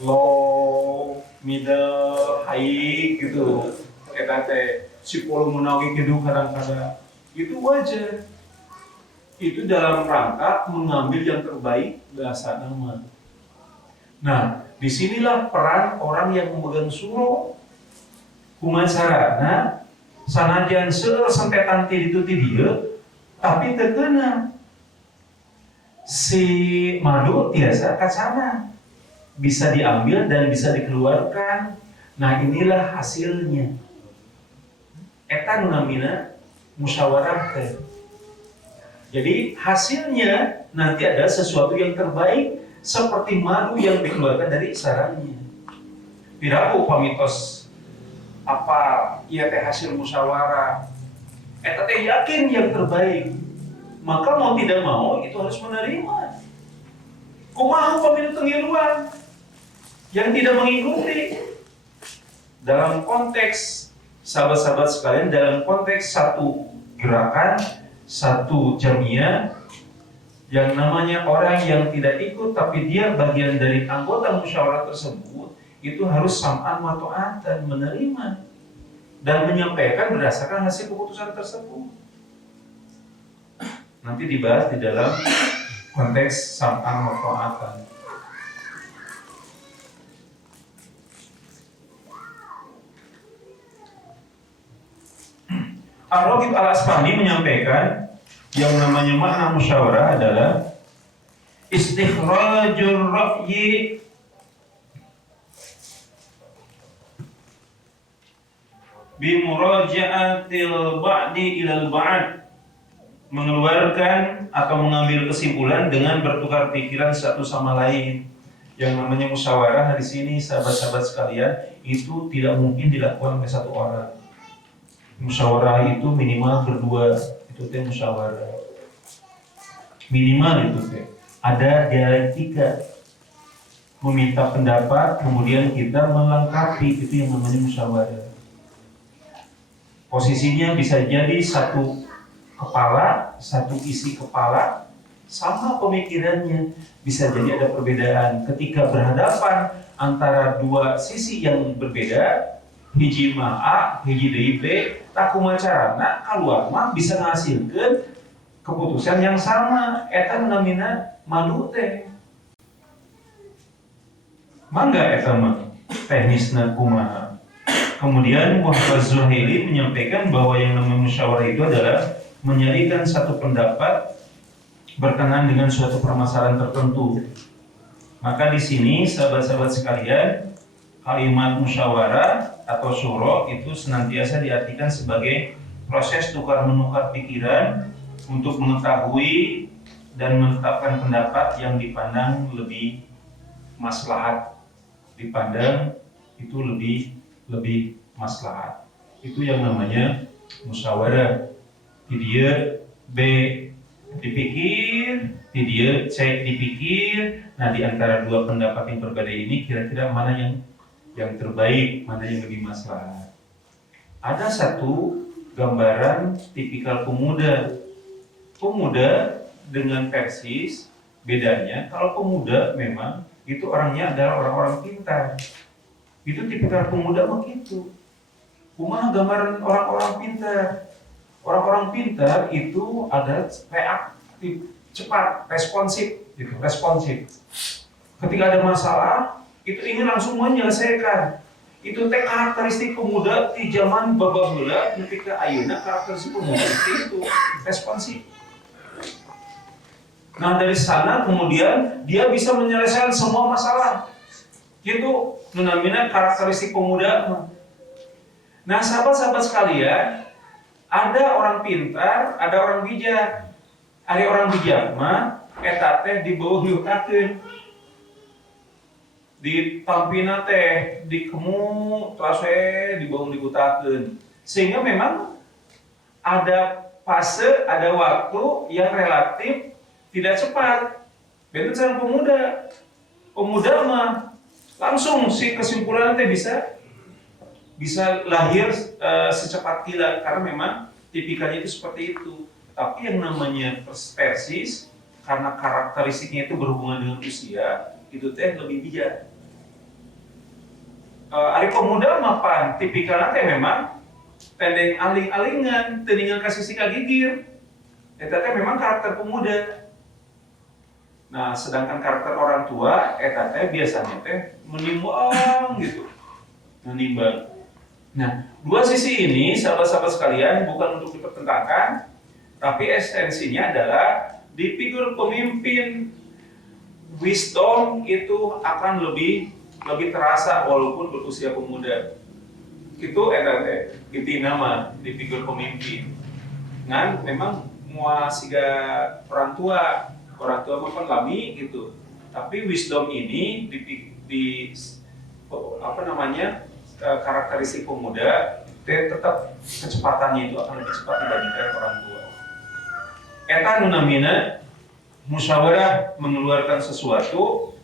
low, middle, high gitu. Eta teh psikolog menawi kidu kadang-kadang itu wajar. Itu dalam rangka mengambil yang terbaik bahasa nama. Nah, disinilah peran orang yang memegang surah. Kumaha carana sanajan seueur sentetan ti ditu ti dieu, tapi teu keuna. Si madu tiasa kacana. Bisa diambil dan bisa dikeluarkan. Nah, inilah hasilnya. Eta nu namina musyawarah teh. Jadi hasilnya nanti ada sesuatu yang terbaik seperti madu yang dikeluarkan dari sarangnya. Piraku pamitos apa ia teh hasil musyawarah, eta teh yakin yang terbaik, maka mau tidak mau itu harus menerima. Kumaha pamilu tengiluan yang tidak mengikuti. Dalam konteks sahabat-sahabat sekalian, dalam konteks satu gerakan, satu jamiah, yang namanya orang yang tidak ikut tapi dia bagian dari anggota musyawarah tersebut, itu harus sam'an wa ta'atan, menerima dan menyampaikan berdasarkan hasil keputusan tersebut. Nanti dibahas di dalam konteks sam'an wa ta'atan. Ar-Raghib Al-Asfahani menyampaikan yang namanya makna musyawarah adalah istikhrajur ra'yi bimuraja'atil ba'di ilal ba'd, mengeluarkan atau mengambil kesimpulan dengan bertukar pikiran satu sama lain. Yang namanya musyawarah di sini sahabat-sahabat sekalian itu tidak mungkin dilakukan oleh satu orang. Musyawarah itu minimal berdua, itu teh musyawarah. Minimal itu teh ada dialektika, meminta pendapat, kemudian kita melengkapi, itu yang namanya musyawarah. Posisinya bisa jadi satu kepala, satu isi kepala, sama pemikirannya. Bisa jadi ada perbedaan. Ketika berhadapan antara dua sisi yang berbeda, hiji mah A, hiji deui B, tak kumacarana kaluar mah bisa menghasilkan keputusan yang sama. Eta namina madu teh. Mangga eta mah teknisna kumaha. Kemudian Wahbah Zuhaili menyampaikan bahwa yang namanya musyawarah itu adalah menyarikan satu pendapat berkenaan dengan suatu permasalahan tertentu. Maka di sini sahabat-sahabat sekalian, kalimat musyawarah atau syuro itu senantiasa diartikan sebagai proses tukar-menukar pikiran untuk mengetahui dan menetapkan pendapat yang dipandang lebih maslahat, dipandang itu lebih maslahat. Itu yang namanya musyawarah. Di dia B dipikir, di dia C dipikir. Nah, di antara dua pendapat yang berbeda ini kira-kira mana yang terbaik, mana yang lebih maslahat. Ada satu gambaran tipikal pemuda. Pemuda dengan Persis bedanya, kalau pemuda memang itu orangnya adalah orang-orang pintar. Itu tipikal pemuda begitu. Kumaha gambaran orang-orang pintar? Orang-orang pintar itu ada reaktif, cepat, responsif, gitu, responsif. Ketika ada masalah, itu ingin langsung menyelesaikan. Itu teh karakteristik pemuda di zaman babaheula ketika ayeuna karakteristik pemuda itu responsif. Nah, dari sana kemudian dia bisa menyelesaikan semua masalah. Gitu, namanya karakteristik pemuda. Nah, sahabat-sahabat sekalian, ada orang pintar, ada orang bijak. Ada orang bijak mah eta teh dibawa diutakeun. Ditampina teh dikemu terus dibawa diutakeun. Sehingga memang ada fase, ada waktu yang relatif tidak cepat. Beda dengan pemuda. Pemuda mah langsung si kesimpulan teh bisa lahir secepat kilat karena memang tipikalnya itu seperti itu. Tapi yang namanya Persis karena karakteristiknya itu berhubungan dengan usia, itu teh lebih bijak. Ari pemuda mapan tipikalnya teh memang tendeng aling-alingan, tendingan kasih sika gigir. Eta teh memang karakter pemuda. Nah, sedangkan karakter orang tua, eta teh biasanya teh menimbang gitu. Menimbang. Nah, dua sisi ini sahabat-sahabat sekalian bukan untuk dipertentangkan, tapi esensinya adalah di figur pemimpin wisdom itu akan lebih terasa walaupun berusia pemuda. Itu eta teh inti nama di figur pemimpin. Ngan memang mua siga orang tua mah kan lami gitu. Tapi wisdom ini di apa namanya karakteristik pemuda, tetap kecepatannya itu akan lebih cepat dibandingkan orang tua. Eta nunamina musyawarah mengeluarkan sesuatu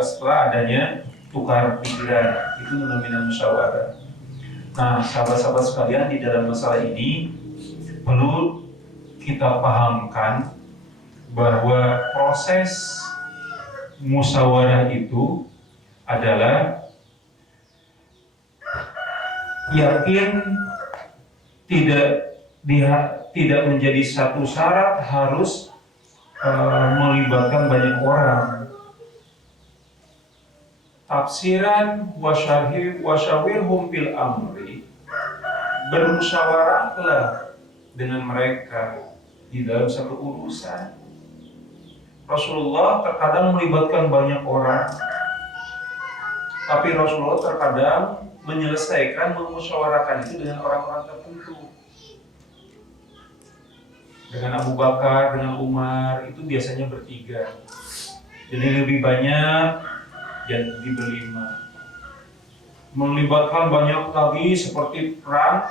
setelah adanya tukar pikiran, itu nunamina musyawarah. Nah, sahabat-sahabat sekalian, di dalam masalah ini perlu kita pahamkan bahwa proses musyawarah itu adalah yakin tidak menjadi satu syarat harus melibatkan banyak orang. Tafsiran wasyawirhum fil amri, bermusyawarahlah dengan mereka di dalam satu urusan. Rasulullah terkadang melibatkan banyak orang, tapi Rasulullah terkadang menyelesaikan, memusyawarahkan itu dengan orang-orang tertentu. Dengan Abu Bakar, dengan Umar, itu biasanya bertiga. Jadi lebih banyak jadi berlima. Melibatkan banyak lagi seperti perang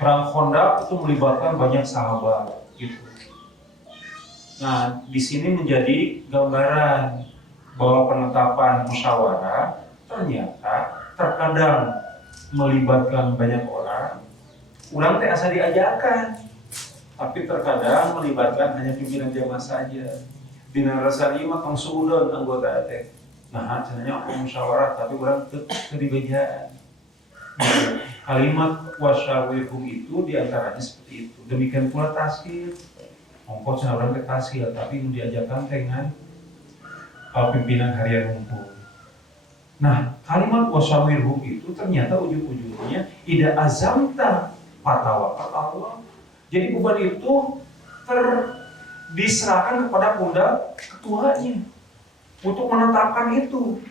Khandaq itu melibatkan banyak sahabat gitu. Nah, di sini menjadi gambaran bahwa penetapan musyawarah ternyata terkadang melibatkan banyak orang. Urang teh asa diajarkan, tapi terkadang melibatkan hanya pimpinan jamaah saja. Dina rasanya mah tong suudon anggota teh. Nah, cenanya aku musyawarah tapi urang teu dibejaan. Kalimat wasyawirhum itu diantaranya seperti itu. Demikian pula tasir. Ongkos orang ke tasir, tapi diajarkan dengan pimpinan harian rumput. Nah, kalimat wasyawirhum itu ternyata ujung-ujungnya ida azamta fatawakal Allah. Jadi beban itu diserahkan kepada pundak ketuanya untuk menetapkan itu.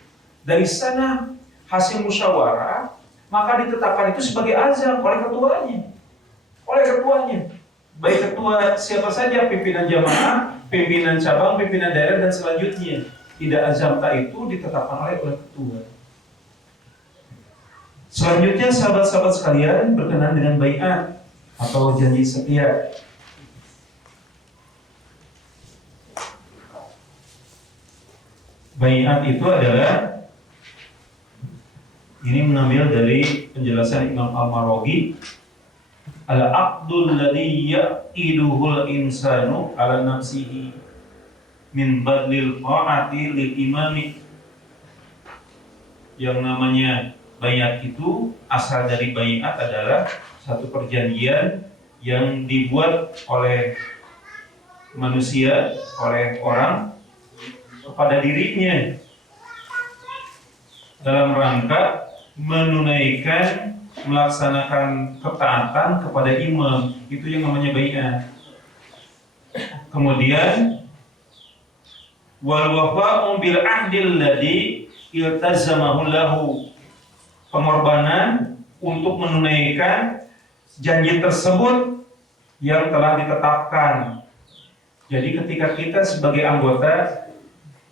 Dari sana hasil musyawarah maka ditetapkan itu sebagai azam oleh ketuanya. Baik ketua siapa saja, pimpinan jamaah, pimpinan cabang, pimpinan daerah dan selanjutnya. Tidak azamta itu ditetapkan oleh ketua. Selanjutnya sahabat-sahabat sekalian berkenaan dengan baiat atau janji setia. Baiat itu adalah, ini mengambil dari penjelasan Imam Al-Maraghi, al-aqdul ladzi ya'iduhul insanu ala nafsihi min badlil ta'ati lil imami. Yang namanya baiat itu, asal dari baiat adalah satu perjanjian yang dibuat oleh manusia, oleh orang kepada dirinya dalam rangka menunaikan, melaksanakan ketaatan kepada imam. Itu yang namanya baiat. Kemudian wal wafa'u bil ahdil ladzi iltazamahu lahu, pengorbanan untuk menunaikan janji tersebut yang telah ditetapkan. Jadi ketika kita sebagai anggota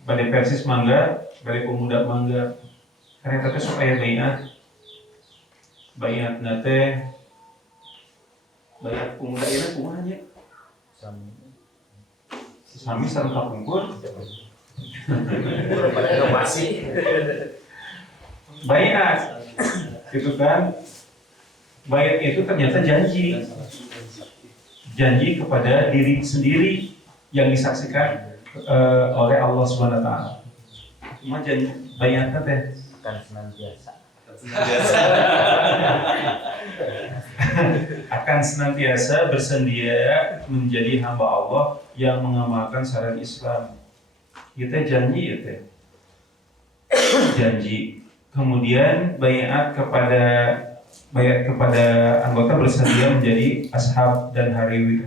Balai Persis mangga, Balai Pemuda mangga, karena tapi supaya baiat nate baiat pemuda ini kumanya sami sareng kapungkur pada inovasi. baiat itu kan, baiat itu ternyata janji kepada diri sendiri yang disaksikan oleh Allah Subhanahu wa taala. Cuma janji baiat teh Akan senantiasa akan senantiasa bersedia menjadi hamba Allah yang mengamalkan syariat Islam. Kita janji ya teh. Janji. Kemudian baiat kepada anggota bersedia menjadi ashab dan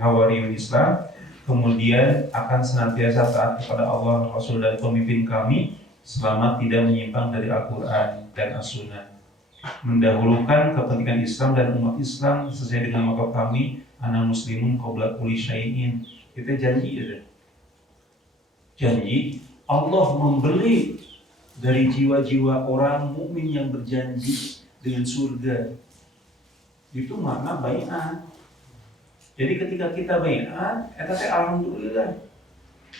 hawariun Islam. Kemudian akan senantiasa taat kepada Allah, Rasul dan pemimpin kami selama tidak menyimpang dari Al-Quran dan As-Sunnah. Mendahulukan kepentingan Islam dan umat Islam sesuai dengan maqam kami, ana muslimun qabla kulli syai'in. Kita janji ya. Janji Allah membeli dari jiwa-jiwa orang mukmin yang berjanji dengan surga. Itu makna bai'at. Jadi ketika kita bai'at, eta teh alhamdulillah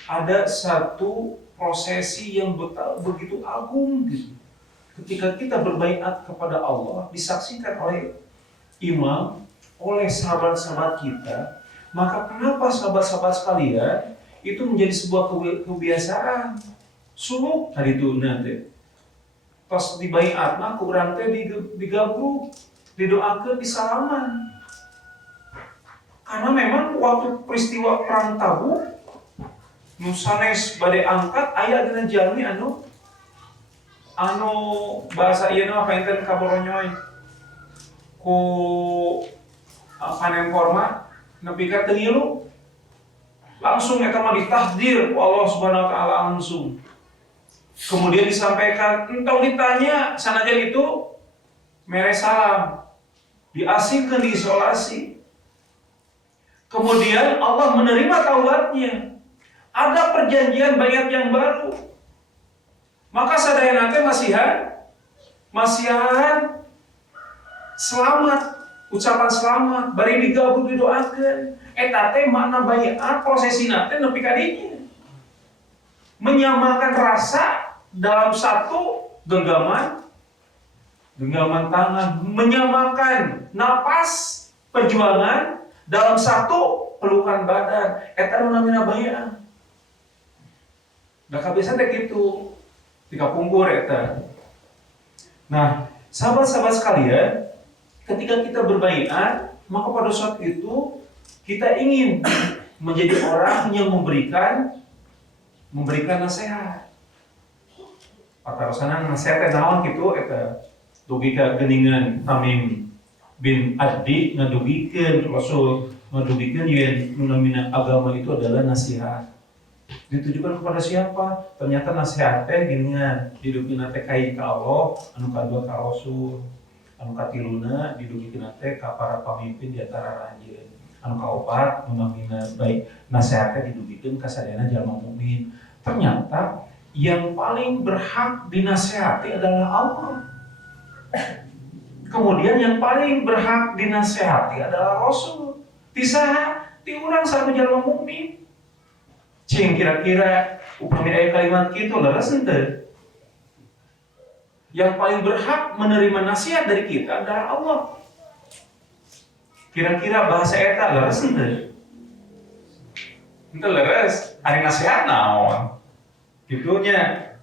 ada satu prosesi yang begitu agung gitu. Ketika kita berbaiat kepada Allah, disaksikan oleh imam, oleh sahabat-sahabat kita, maka kenapa sahabat-sahabat sekalian itu menjadi sebuah kebiasaan? Suluk hari itu nanti. Pas dibaiat, maka urang teh digabruk, didoakeun disalaman. Karena memang waktu peristiwa perang Tabuk, nu sanes bade angkat aya dina jalmi anu bahasa ieu mah painten kaboronyoy ku panen korma nepi ka teu ngilu langsung eta mah ditahdir ku Allah Subhanahu wa taala langsung. Kemudian disampaikan, entau ditanya sanajan itu mere salam, diasingkeun diisolasi. Kemudian Allah menerima taubatnya. Ada perjanjian baiat yang baru. Maka sadayana teh masihan selamat, ucapan selamat, bari digabung didoakeun. Eta teh makna baiat prosesina teh nepi ka dinya. Menyamakan rasa dalam satu genggaman tangan, menyamakan napas perjuangan dalam satu pelukan badan. Eta nu namina baiat. Da kabiasaan teh kitu. Tika punggur eta. Nah, sahabat-sahabat sekalian, ketika kita berbaiat, maka pada saat itu kita ingin menjadi orang yang memberikan nasihat. Patarosanan nasihat teh naon kitu eta dugi ka geuningan Tamim bin Addi ngadugikeun Rasul ngadugikeun yen nu namina agama itu adalah nasihat. Ditujukan kepada siapa? Ternyata nasihat teh geuningan didugikeun teh ka Allah, anu kadua ka Rasul, anu katiluna didugikeun teh ka para pamimpin di antara ranjeun. Anu kaopat nu namina baik nasihat teh didugikeun ka sadayana jalma mukmin. Ternyata yang paling berhak dinasehati adalah Allah. Kemudian yang paling berhak dinasehati adalah Rasul. Tisaha ti urang sareng jalma mukmin. Cing kira-kira upami aya kalimat kitu leres henteu? Yang paling berhak menerima nasihat dari kita adalah Allah. Kira-kira bahasa eta leres henteu? Henteu leres, ari nasihat naon? Gitunya.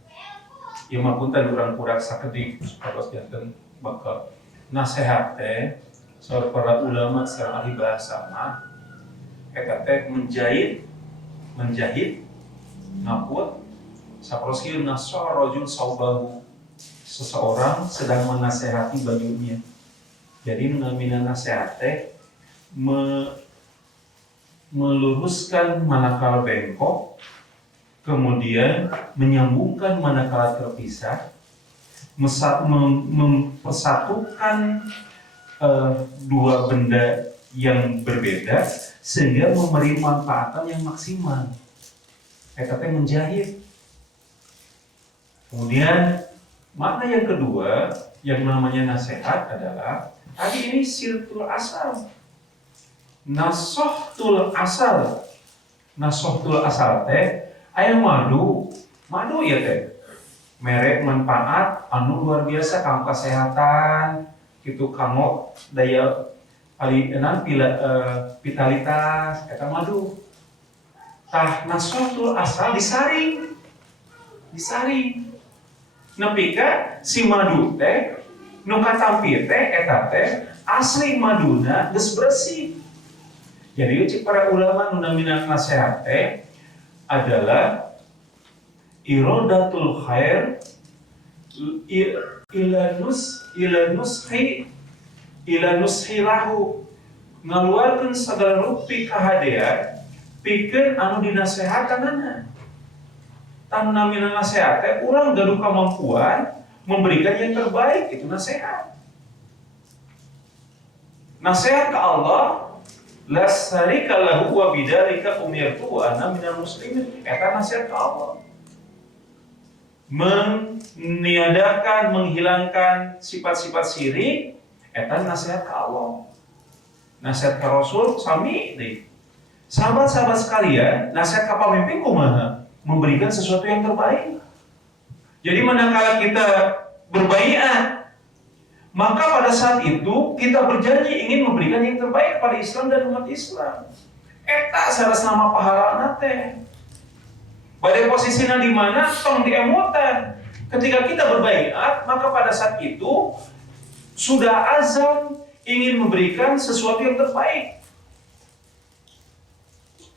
Ieu mah punten urang kurak sakedik supados janten bakal nasihat teh saur para ulama sareng ahli bahasa mah eta teh menjahit ngaput saproskeun nasar rajul saubahu, seseorang sedang menasehati bajunya. Jadi namina nasihat teh meluruskan manakala bengkok, kemudian menyambungkan manakala terpisah, mempersatukan dua benda yang berbeda sehingga memberi manfaatan yang maksimal. Eta teh menjahit. Kemudian makna yang kedua yang namanya nasihat adalah tadi ini siltul asal. Nasohtul asal. Nasohtul asal teh aya madu ya teh. Merek manfaat anu luar biasa kanggo kesehatan, kitu kanggo daya enak vitalitas eta madu. Tah nasohtul asal disaring. Nepi ka si madu teh nu katampi teh eta teh asli maduna geus bersih. Jadi cik para ulama nu namina nasihat teh adalah iradatul khair ila nushi lahu, ngaluarkeun sagala rupi kahadean pikeun anu dinasehatanana. Tanu namina nasihat teh urang gaduh kamampuan memberikan yang terbaik, itu nasihat. Nasihat ke Allah la syarika lahu wa bidzalika umirtu wa ana minal muslimin. Eta nasihat Allah. Meniadakan, menghilangkan sifat-sifat syirik, eta nasihat ke Allah. Nasihat ke Rasul sami deui. Sahabat-sahabat sekalian, nasihat ke pemimpin kumaha? Memberikan sesuatu yang terbaik. Jadi manakala kita berbaiat, maka pada saat itu kita berjanji ingin memberikan yang terbaik kepada Islam dan umat Islam. Eta sarasama pahalana teh. Pada posisinya di mana tong diemutan. Ketika kita berbaiat, maka pada saat itu sudah azam ingin memberikan sesuatu yang terbaik.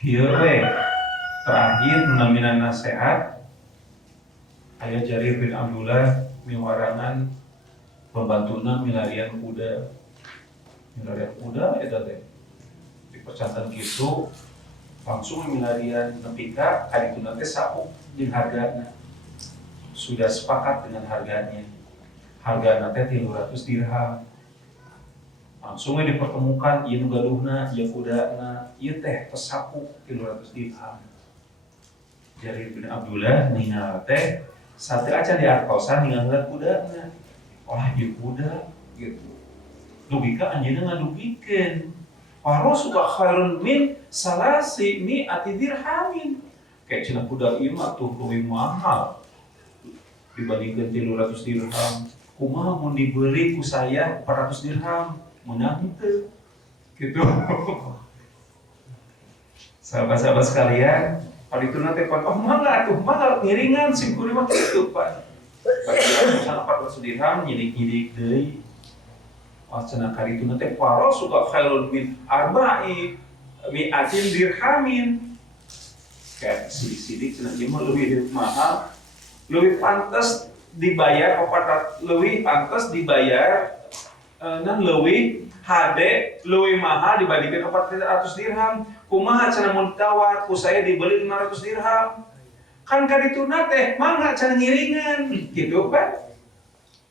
Kira terakhir menamina nasihat Ayah Jarir bin Abdullah miwarangan pembantuna milarian kuda eta teh dipercantan gitu langsung milarian nepika kali itu nanti sauk di harganya sudah sepakat dengan harganya nanti 300 dirham langsung dipertemukan ieu gaduhna ieu kudana ieu teh tesapu 300 dirham. Jarir bin Abdullah ningal teh sate aja di artosan ningal kudana wah ieu kuda gitu logika anjeunna ngadugikeun waro suka khairun min salasi mi'ati dirhamin kayak cenah kuda ieu mah tuh leuwih mahal dibandingkeun 300 dirham kumaha mun dibeli ku saya 400 dirham menang itu gitu. Sahabat-sahabat sekalian, pada itu nanti pak, oh mangga ngiringan simkuri mah gitu pak. Bagi misalnya 400 dirham nyidik deui. Wacana kali itu nanti paro suka khairun min arba'i mi'atin dirhamin. Kayak sidik-sidik cenah ieu mah leuwih mahal, leuwih pantas dibayar leuwih pantas dibayar nan leuwih hade leuwih mahal dibandingkan 400 dirham. Kumaha cenah mun ditawar ku saya dibeli 500 dirham. Kan kadituna teh mangga cenah ngiringan gitu kan.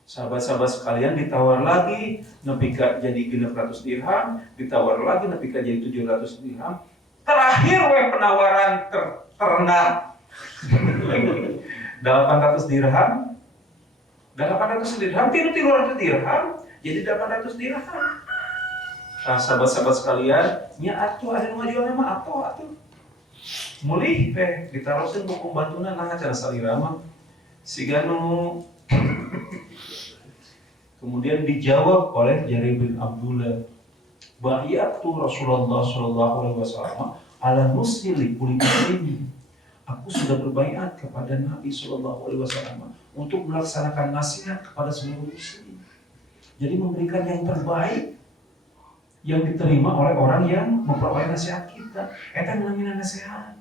Sahabat-sahabat sekalian ditawar lagi nepi ka jadi 600 dirham, ditawar lagi nepi ka jadi 700 dirham. Terakhir we penawaran terendah 800 dirham. 800 dirham, 300 dirham. Jadi 800 dirham. Nah, sahabat-sahabat sekalian, nya atuh ada nu ngajual mah atuh. Mulih teh ditaroseun ku pembantuna nah cara salirama. Siga nu kemudian dijawab oleh Jarir bin Abdullah. Bai'atu Rasulullah sallallahu alaihi wasallam ala nushi li kulli muslimin. Aku sudah berbaiat kepada Nabi sallallahu alaihi wasallam untuk melaksanakan nasihat kepada seluruh muslim. Jadi memberikan yang terbaik yang diterima oleh orang yang memperoleh nasihat kita. Eta namanya nasihat.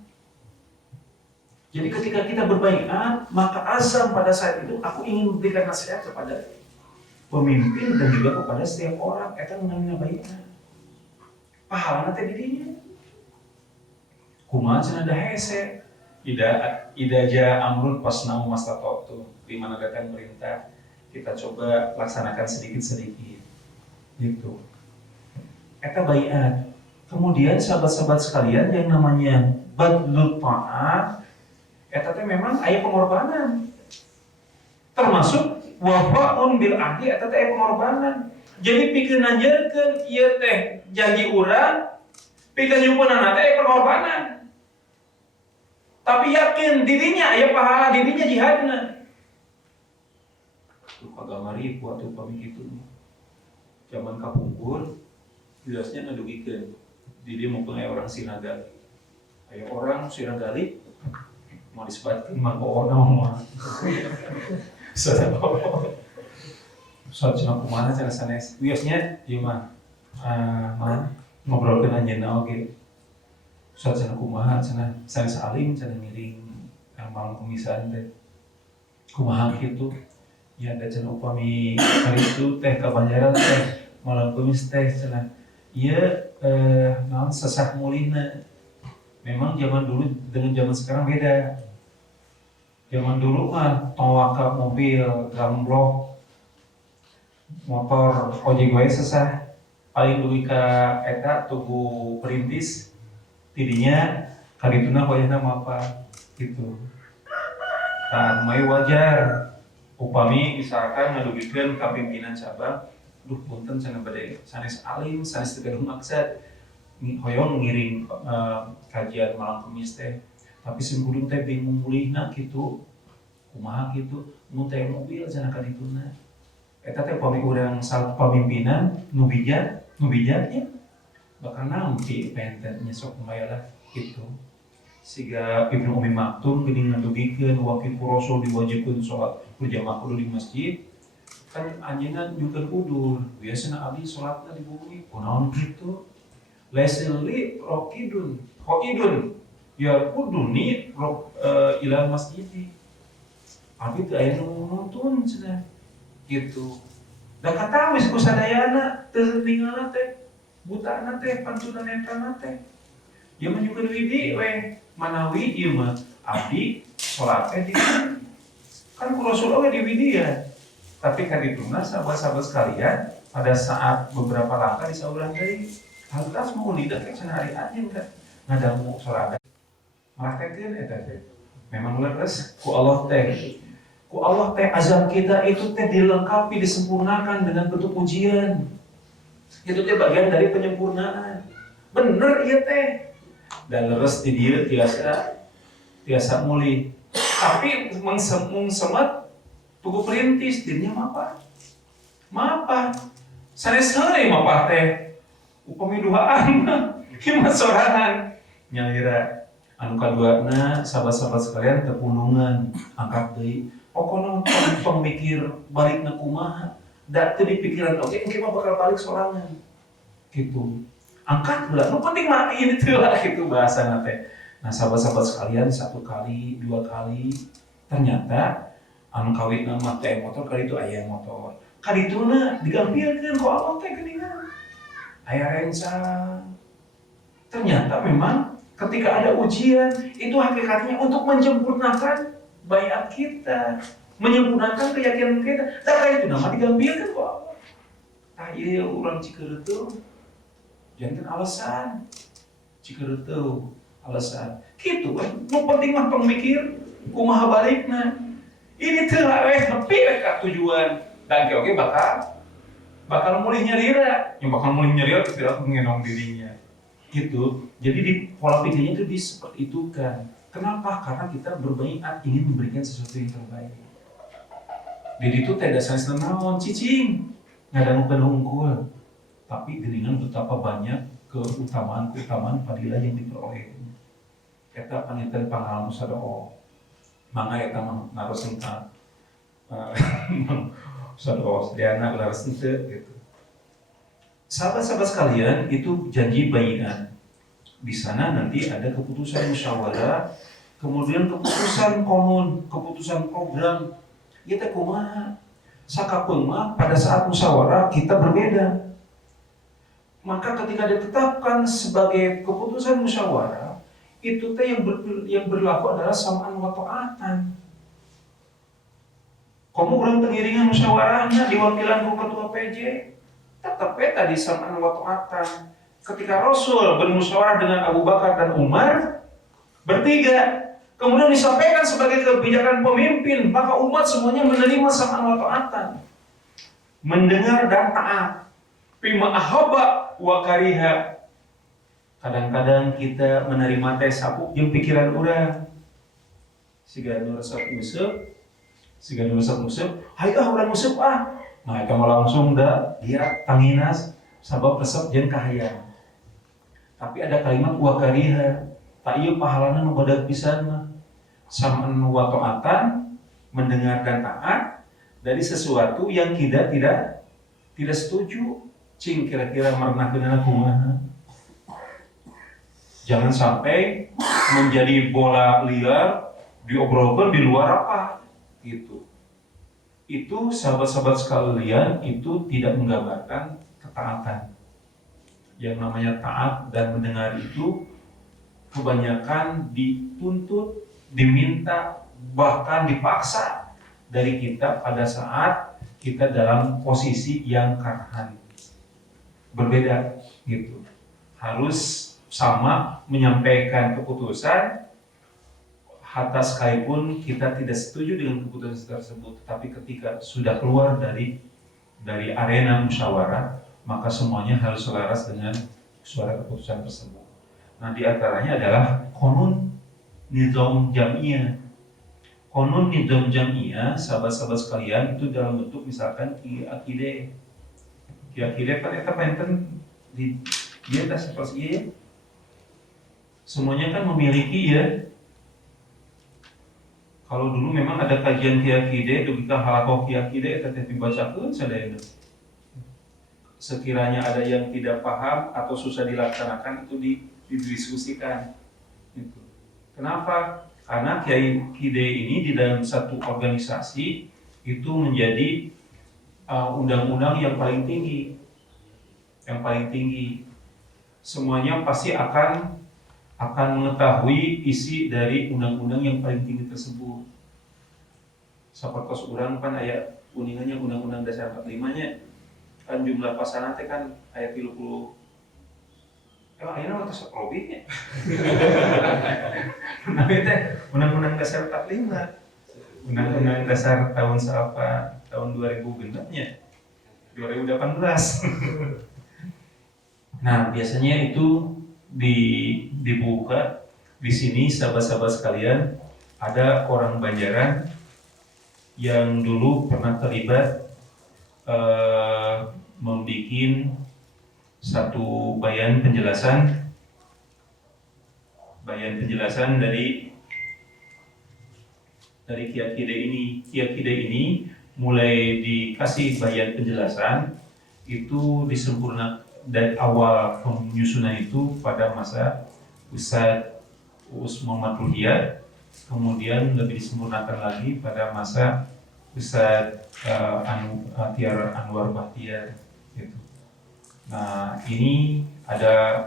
Jadi ketika kita berbaiat, maka azam pada saat itu aku ingin memberikan nasihat kepada pemimpin dan juga kepada setiap orang. Eta namanya baiat. Pahalana teh didinya. Kumaha cenah da hese. Ida ja amrun pasnau mastatatu. Di mana datang perintah, kita coba laksanakan sedikit-sedikit. Gitu. Eta baiat. Kemudian sahabat-sahabat sekalian yang namanya badlul ta'at, eta teh memang aya pengorbanan. Termasuk wafa'un bil ahdi eta teh aya pengorbanan. Jadi pikeun nanjeurkeun ieu teh janji urang, pikeun nyumpeunan teh aya pengorbanan. Tapi yakin dirinya aya pahala dirinya jihadna. Tuh kagamari kuat upami kitu. Zaman kapungkur jelasnya ngadugikeun diri mumpung aya orang Sinagali. Aya orang Sinagali mau disebatkeun mah koona mah. Sadao. Sajenna kumaha cenah sanes. Wiosnya ieu mah ngobrolkeun anjeunna oge. Sajenna kumaha cenah sanes alim cenah ngiring malam pemisahan teh. Kumaha kitu? Ya da cenah upami hari itu teh kabanjaran teh malam kemis teh cenah. Ieu naon sesah mulihna. Memang zaman dulu dengan zaman sekarang beda. Zaman dulu mah towaka mobil, gamblok, motor ojek wae sesah. paling dugi ka eta tugu perintis tidinya kadituna wayahna mapa gitu. Tah may wajar upami misalkan ngadugikeun ka pimpinan cabang, duh punten cenah bade sanes alim sanes teu gaduh maksud hoyong ngiring kajian malam kemis teh, tapi singkudung teh bingung mulihna gitu kumaha gitu mun teh mobil cenah kadituna eta teh upami urang sal pamimpinan nu bijaknya bakal nampi pentennya sok kumayalah gitu. Siga Ibnu Umi Maktum geuning ngadugikeun wakil Rasul diwajibkeun salat berjamaah kudu di masjid kan anjeunna nyukeun udur biasana abdi salatna di bumi kunaon kitu lesli rokidun ya kuduni ila masjid abdi teu aya nu nuntun cenah gitu. Da kata wis ku sadayana teu ningalna teh butana teh pantunan netana teh ya menyukeun widi we manawi ieu mah abdi salat teh di kan ku Rasul oge di widi ya. Tapi kadituna sahabat-sahabat sekalian pada saat beberapa langkah di sauran deui hartas mau lidah teh cenah ari anjeun kan ngadamu salat praktekeun eta teh memang leres ku Allah teh. Ku Allah teh azab kita itu teh dilengkapi disempurnakan dengan bentuk pujian. Itu teh bagian dari penyempurnaan. Bener ieu teh. Dan leres di dieu tiasa mulih. Tapi mung semet tugu perintis dirinya mapa. Sanes heureuy mapa teh. Upami duaan kieu sorangan nyalira anu kaduana sahabat-sahabat sekalian tepulungan angkat deui. Pokoknya pemikir balikna kumaha da teu dipikiran oke mungkin mah bakal balik sorangan gitu. Angkat heula nu penting mah ieu teh lah gitu bahasana teh. Nah, sahabat-sahabat sekalian satu kali, dua kali ternyata anu kawitna mah teh motor kali itu aya motor. Kadituna digampilkeun ku Allah teh geuningan. Aya rencang. Ternyata memang ketika ada ujian itu hakikatnya untuk menyempurnakan bayat kita, menyempurnakan keyakinan kita. Da itu nama digambilkeun ku Allah. Tah ieu urang Cikereuteung janten alasan. Cikereuteung alasan. Kitu we, nu penting mah pemikir kumaha balikna. Ini teu we nepi we ka tujuan. Dan oke bakal mulih nyarira. Yang bakal mulih nyarira tidak mengenong dirinya. Gitu. Jadi di pola pikirnya itu seperti itu kan. Kenapa? Karena kita berbaikat ingin memberikan sesuatu yang terbaik. Jadi itu tidak sanes naon cicing, ngadangukeun hungkul. Tapi geuningan betapa banyak keutamaan fadilah yang diperoleh. Eta panginten pangalaman sadao. Mangga eta mah ngaros engka. Sadao sediana laras henteu gitu. Sahabat-sahabat sekalian, itu janji baiat. Di sana nanti ada keputusan musyawarah, kemudian keputusan komun, keputusan program. Ieu teh kumaha? Sakapeung mah pada saat musyawarah kita berbeda. Maka ketika ditetapkan sebagai keputusan musyawarah, itu teh yang berlaku adalah sam'an wa ta'atan. Kamu urang pengiringan musyawarahnya diwakilan ku ketua PJ, tetap tadi sam'an wa ta'atan. Ketika Rasul bermusyawarah dengan Abu Bakar dan Umar bertiga, kemudian disampaikan sebagai kebijakan pemimpin, maka umat semuanya menerima sam'an wa ta'atan, mendengar dan taat. Bima ahabba wa kariha. Kadang-kadang kita menerima teh sabuk jeung pikiran urang. Siga nu resep museup, hayu urang museup ah. Nah, eta mah langsung da dia tanginas sabab resep jeung kahayang. Tapi ada kalimat wa kariha, tak ieu pahalana nu badag pisan mah. Sam'an wa ta'atan, mendengar dan taat dari sesuatu yang kita tidak setuju. Cing kira-kira merenahkeunana kumaha. Jangan sampai menjadi bola liar diobrolkan di luar apa gitu. Itu sahabat-sahabat sekalian itu tidak menggambarkan ketaatan. Yang namanya taat dan mendengar itu kebanyakan dituntut, diminta, bahkan dipaksa dari kita pada saat kita dalam posisi yang karahan. berbeda gitu. Harus sama menyampaikan keputusan, hatta sekalipun kita tidak setuju dengan keputusan tersebut, tapi ketika sudah keluar dari arena musyawarah, maka semuanya harus selaras dengan suara keputusan tersebut. Nah, di antaranya adalah konun nizam jamiyah. Konun nizam jamiyah, sahabat-sahabat sekalian, itu dalam bentuk misalkan kiakide. Kiakide kan eta penten di atas seperti ya. Semuanya kan memiliki ya. Kalau dulu memang ada kajian kiakide, dugika halako kiakide eta teh dibacakeun sadayana. Sekiranya ada yang tidak paham atau susah dilaksanakan itu didiskusikan. Gitu. Kenapa? Karena Kiai Kide ini di dalam satu organisasi itu menjadi undang-undang yang paling tinggi. Yang paling tinggi. Semuanya pasti akan mengetahui isi dari undang-undang yang paling tinggi tersebut. Sapertos urang kan aya kuningannya Undang-Undang Dasar 45-nya. Kan jumlah pasangan teh kan aya 30. Ayeuna mah teh lebihnya. Nah, teh Undang-Undang Dasar 45. Undang-Undang Dasar tahun berapa? Tahun 2000 genapnya. 2018. Nah, biasanya itu dibuka di sini sahabat-sahabat sekalian, ada orang Banjaran yang dulu pernah terlibat membuat satu bayan penjelasan dari Kiakide ini. Kiakide ini mulai dikasih bayan penjelasan itu disempurnakan dari awal penyusunan itu pada masa Ustadz Uus Muhammad Ruhiyat, kemudian lebih disempurnakan lagi pada masa Ustadz Tiar Anwar Bahtiar gitu. Nah, ini ada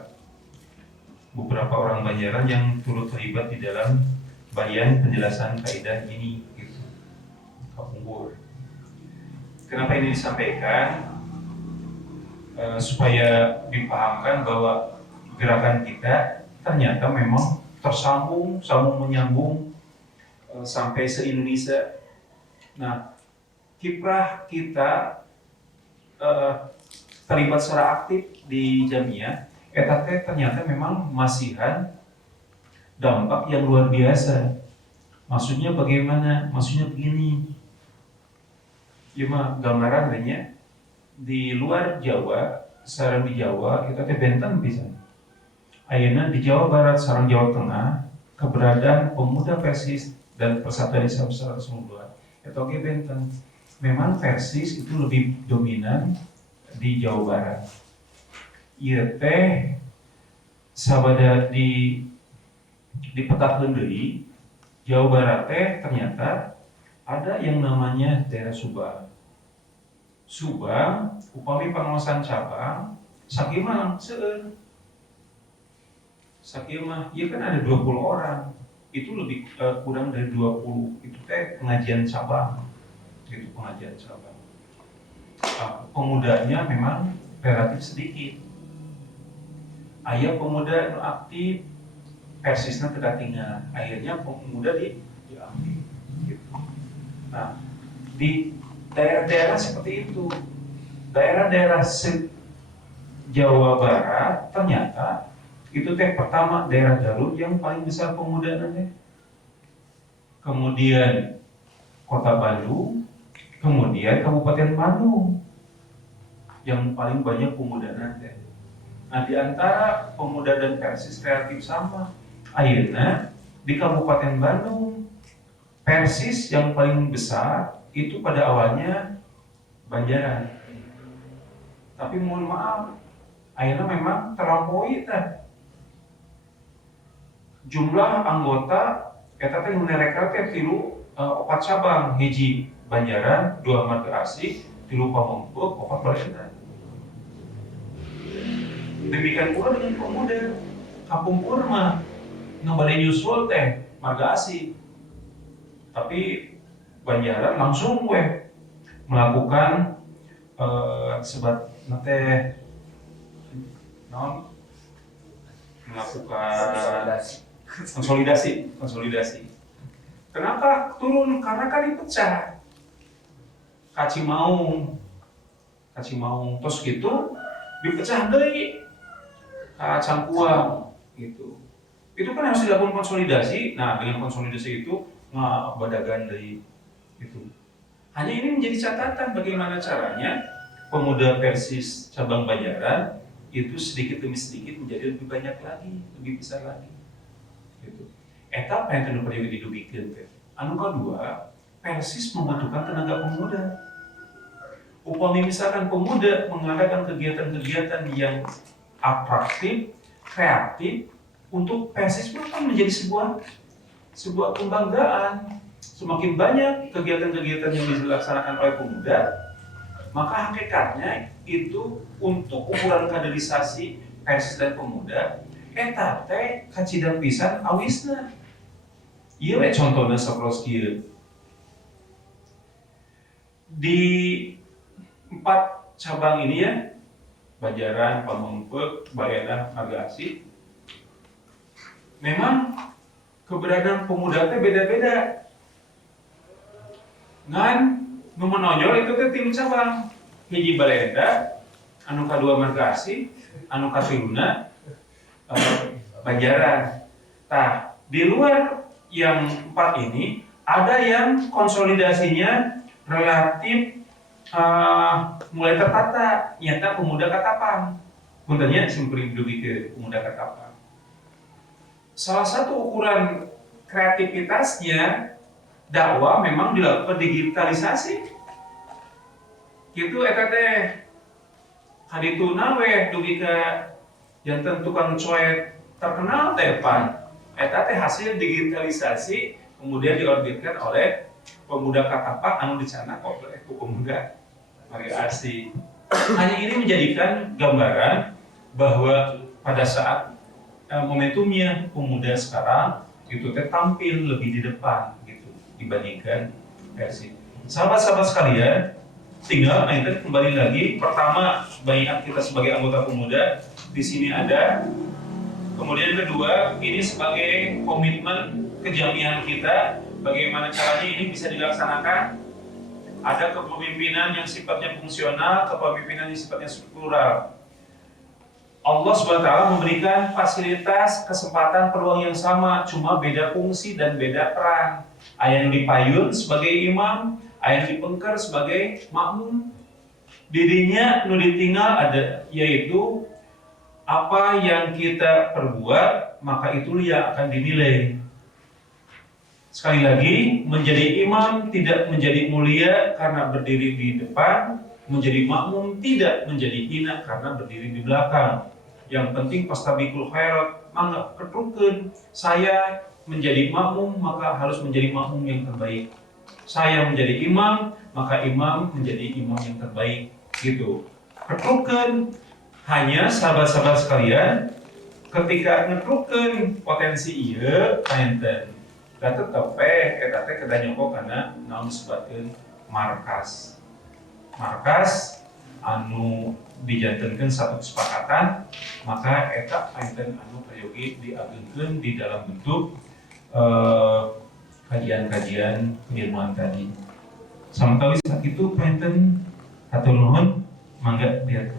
beberapa orang Banjaran yang turut terlibat di dalam bayan penjelasan kaidah ini gitu. Kapungkur. Kenapa ini disampaikan? Supaya dipahamkan bahwa gerakan kita ternyata memang sambung menyambung sampai se-Indonesia. Nah, kiprah kita terlibat secara aktif di Jamiyah, eta teh ternyata memang masihan dampak yang luar biasa. Maksudnya bagaimana? Maksudnya begini. Ya mah gambaran banyak di luar Jawa, sareng di Jawa kita teh benten bisa. Ayeuna di Jawa Barat sareng Jawa Tengah keberadaan pemuda Persis dan Persatuan Islam 102 eta oge benten. Memang Persis itu lebih dominan di Jawa Barat. Ieu teh sabada dipetakeun deui Jawa Barat teh ternyata ada yang namanya daerah Subang. Subang, upami pengawasan cabang, sakimah seueur. Sakimah, ya kan ada 20 orang. Itu lebih kurang dari 20. Itu teh pengajian cabang. Itu pengajian cabang. Pemudanya memang relatif sedikit. Aya pemuda yang aktif, persisnya tertinggal. Akhirnya pemuda diambil. Gitu. Nah, di daerah-daerah seperti itu, daerah-daerah Jawa Barat ternyata itu teh pertama daerah Garut yang paling besar pemudaannya, kemudian Kota Bandung, kemudian Kabupaten Bandung yang paling banyak pemudaan teh. Nah, di antara pemuda dan Persis relatif sama. Akhirnya di Kabupaten Bandung Persis yang paling besar itu pada awalnya Banjaran. Tapi mohon maaf, akhirnya memang terlampaui teh. Jumlah anggota eta teh nu nereka teh 4 cabang, hiji Banjaran, 2 Marga Asih, 3 Pamengpeuk, 4 Balenda. Demikian pula dengan pemuda. Kampung Kurma nu bade nyusul teh Marga Asih. Tapi Banjaran langsung melakukan sebat nate melakukan konsolidasi. Kenapa turun? Karena kan dipecah. Kacimaung terus gitu dipecah deui ka Cangkuang gitu. Itu kan harus dilakukan konsolidasi. Nah, dengan konsolidasi itu ngabadagan deui gitu. Hanya ini menjadi catatan bagaimana caranya pemuda Persis cabang Banjaran itu sedikit demi sedikit menjadi lebih banyak lagi, lebih besar lagi. Gitu. Eta apa yang kena perlu didubikeun teh. Anu kedua, Persis membutuhkan tenaga pemuda. Upami misalkan pemuda mengadakan kegiatan-kegiatan yang atraktif, kreatif, untuk Persis akan menjadi sebuah kebanggaan. Semakin banyak kegiatan-kegiatan yang dilaksanakan oleh pemuda, maka hakikatnya itu untuk ukuran kaderisasi Persis dan pemuda, eta teh kacidang pisan awisna. Ieu we contohna saproos kieu. Di 4 cabang ini ya, Banjaran, Pamengpeuk, Baena, Marga Asih, memang keberadaan pemuda teh beda-beda. Ngan nu menonjol itu teh 3 cabang. Hiji Balenda, anu kadua Marga Asih, anu katiluna Banjaran. Tah, di luar yang 4 ini ada yang konsolidasinya relatif mulai tertata, nyata pemuda Katapang. Puntennya simpel dugi ke pemuda Katapang. Salah satu ukuran kreativitasnya dakwah memang dilakukan digitalisasi. Gitu eta teh kadituna we dugi ka janten tukang coet terkenal teh pan. Eta teh hasil digitalisasi kemudian diorbitkan oleh pemuda Katapang anu dicanak oleh pemuda Marga Asih. Hanya ini menjadikan gambaran bahwa pada saat momentumnya pemuda sekarang itu teh tampil lebih di depan gitu dibandingkan Persib. Sahabat-sahabat sekalian, tinggal kita kembali lagi. Pertama, bayat kita sebagai anggota pemuda di sini ada. Kemudian kedua, ini sebagai komitmen kejamian kita, bagaimana caranya ini bisa dilaksanakan. Ada kepemimpinan yang sifatnya fungsional, kepemimpinan yang sifatnya struktural. Allah SWT memberikan fasilitas, kesempatan, peluang yang sama, cuma beda fungsi dan beda peran. Aya yang dipayun sebagai imam, aya yang dipengker sebagai makmum. Dirinya nu ditinggal ada, yaitu apa yang kita perbuat, maka itu yang akan dinilai. Sekali lagi, menjadi imam tidak menjadi mulia karena berdiri di depan, menjadi makmum tidak menjadi hina karena berdiri di belakang. Yang penting pastabiqul khairat, mangga ketrukeun. Saya menjadi makmum maka harus menjadi makmum yang terbaik. Saya menjadi imam maka imam menjadi imam yang terbaik. Gitu. Ketrukeun. Hanya sahabat-sahabat sekalian, ketika netrukeun potensi ieu paenten, da tetep eta teh kedah nyoko kana naon disebutkeun markas. Markas anu dijantenkeun satu kesepakatan, maka eta paenten anu prayogi diagengkeun di dalam bentuk kajian-kajian keilmuan tadi. Samtawi saat itu paenten hatur nuhun, mangga biar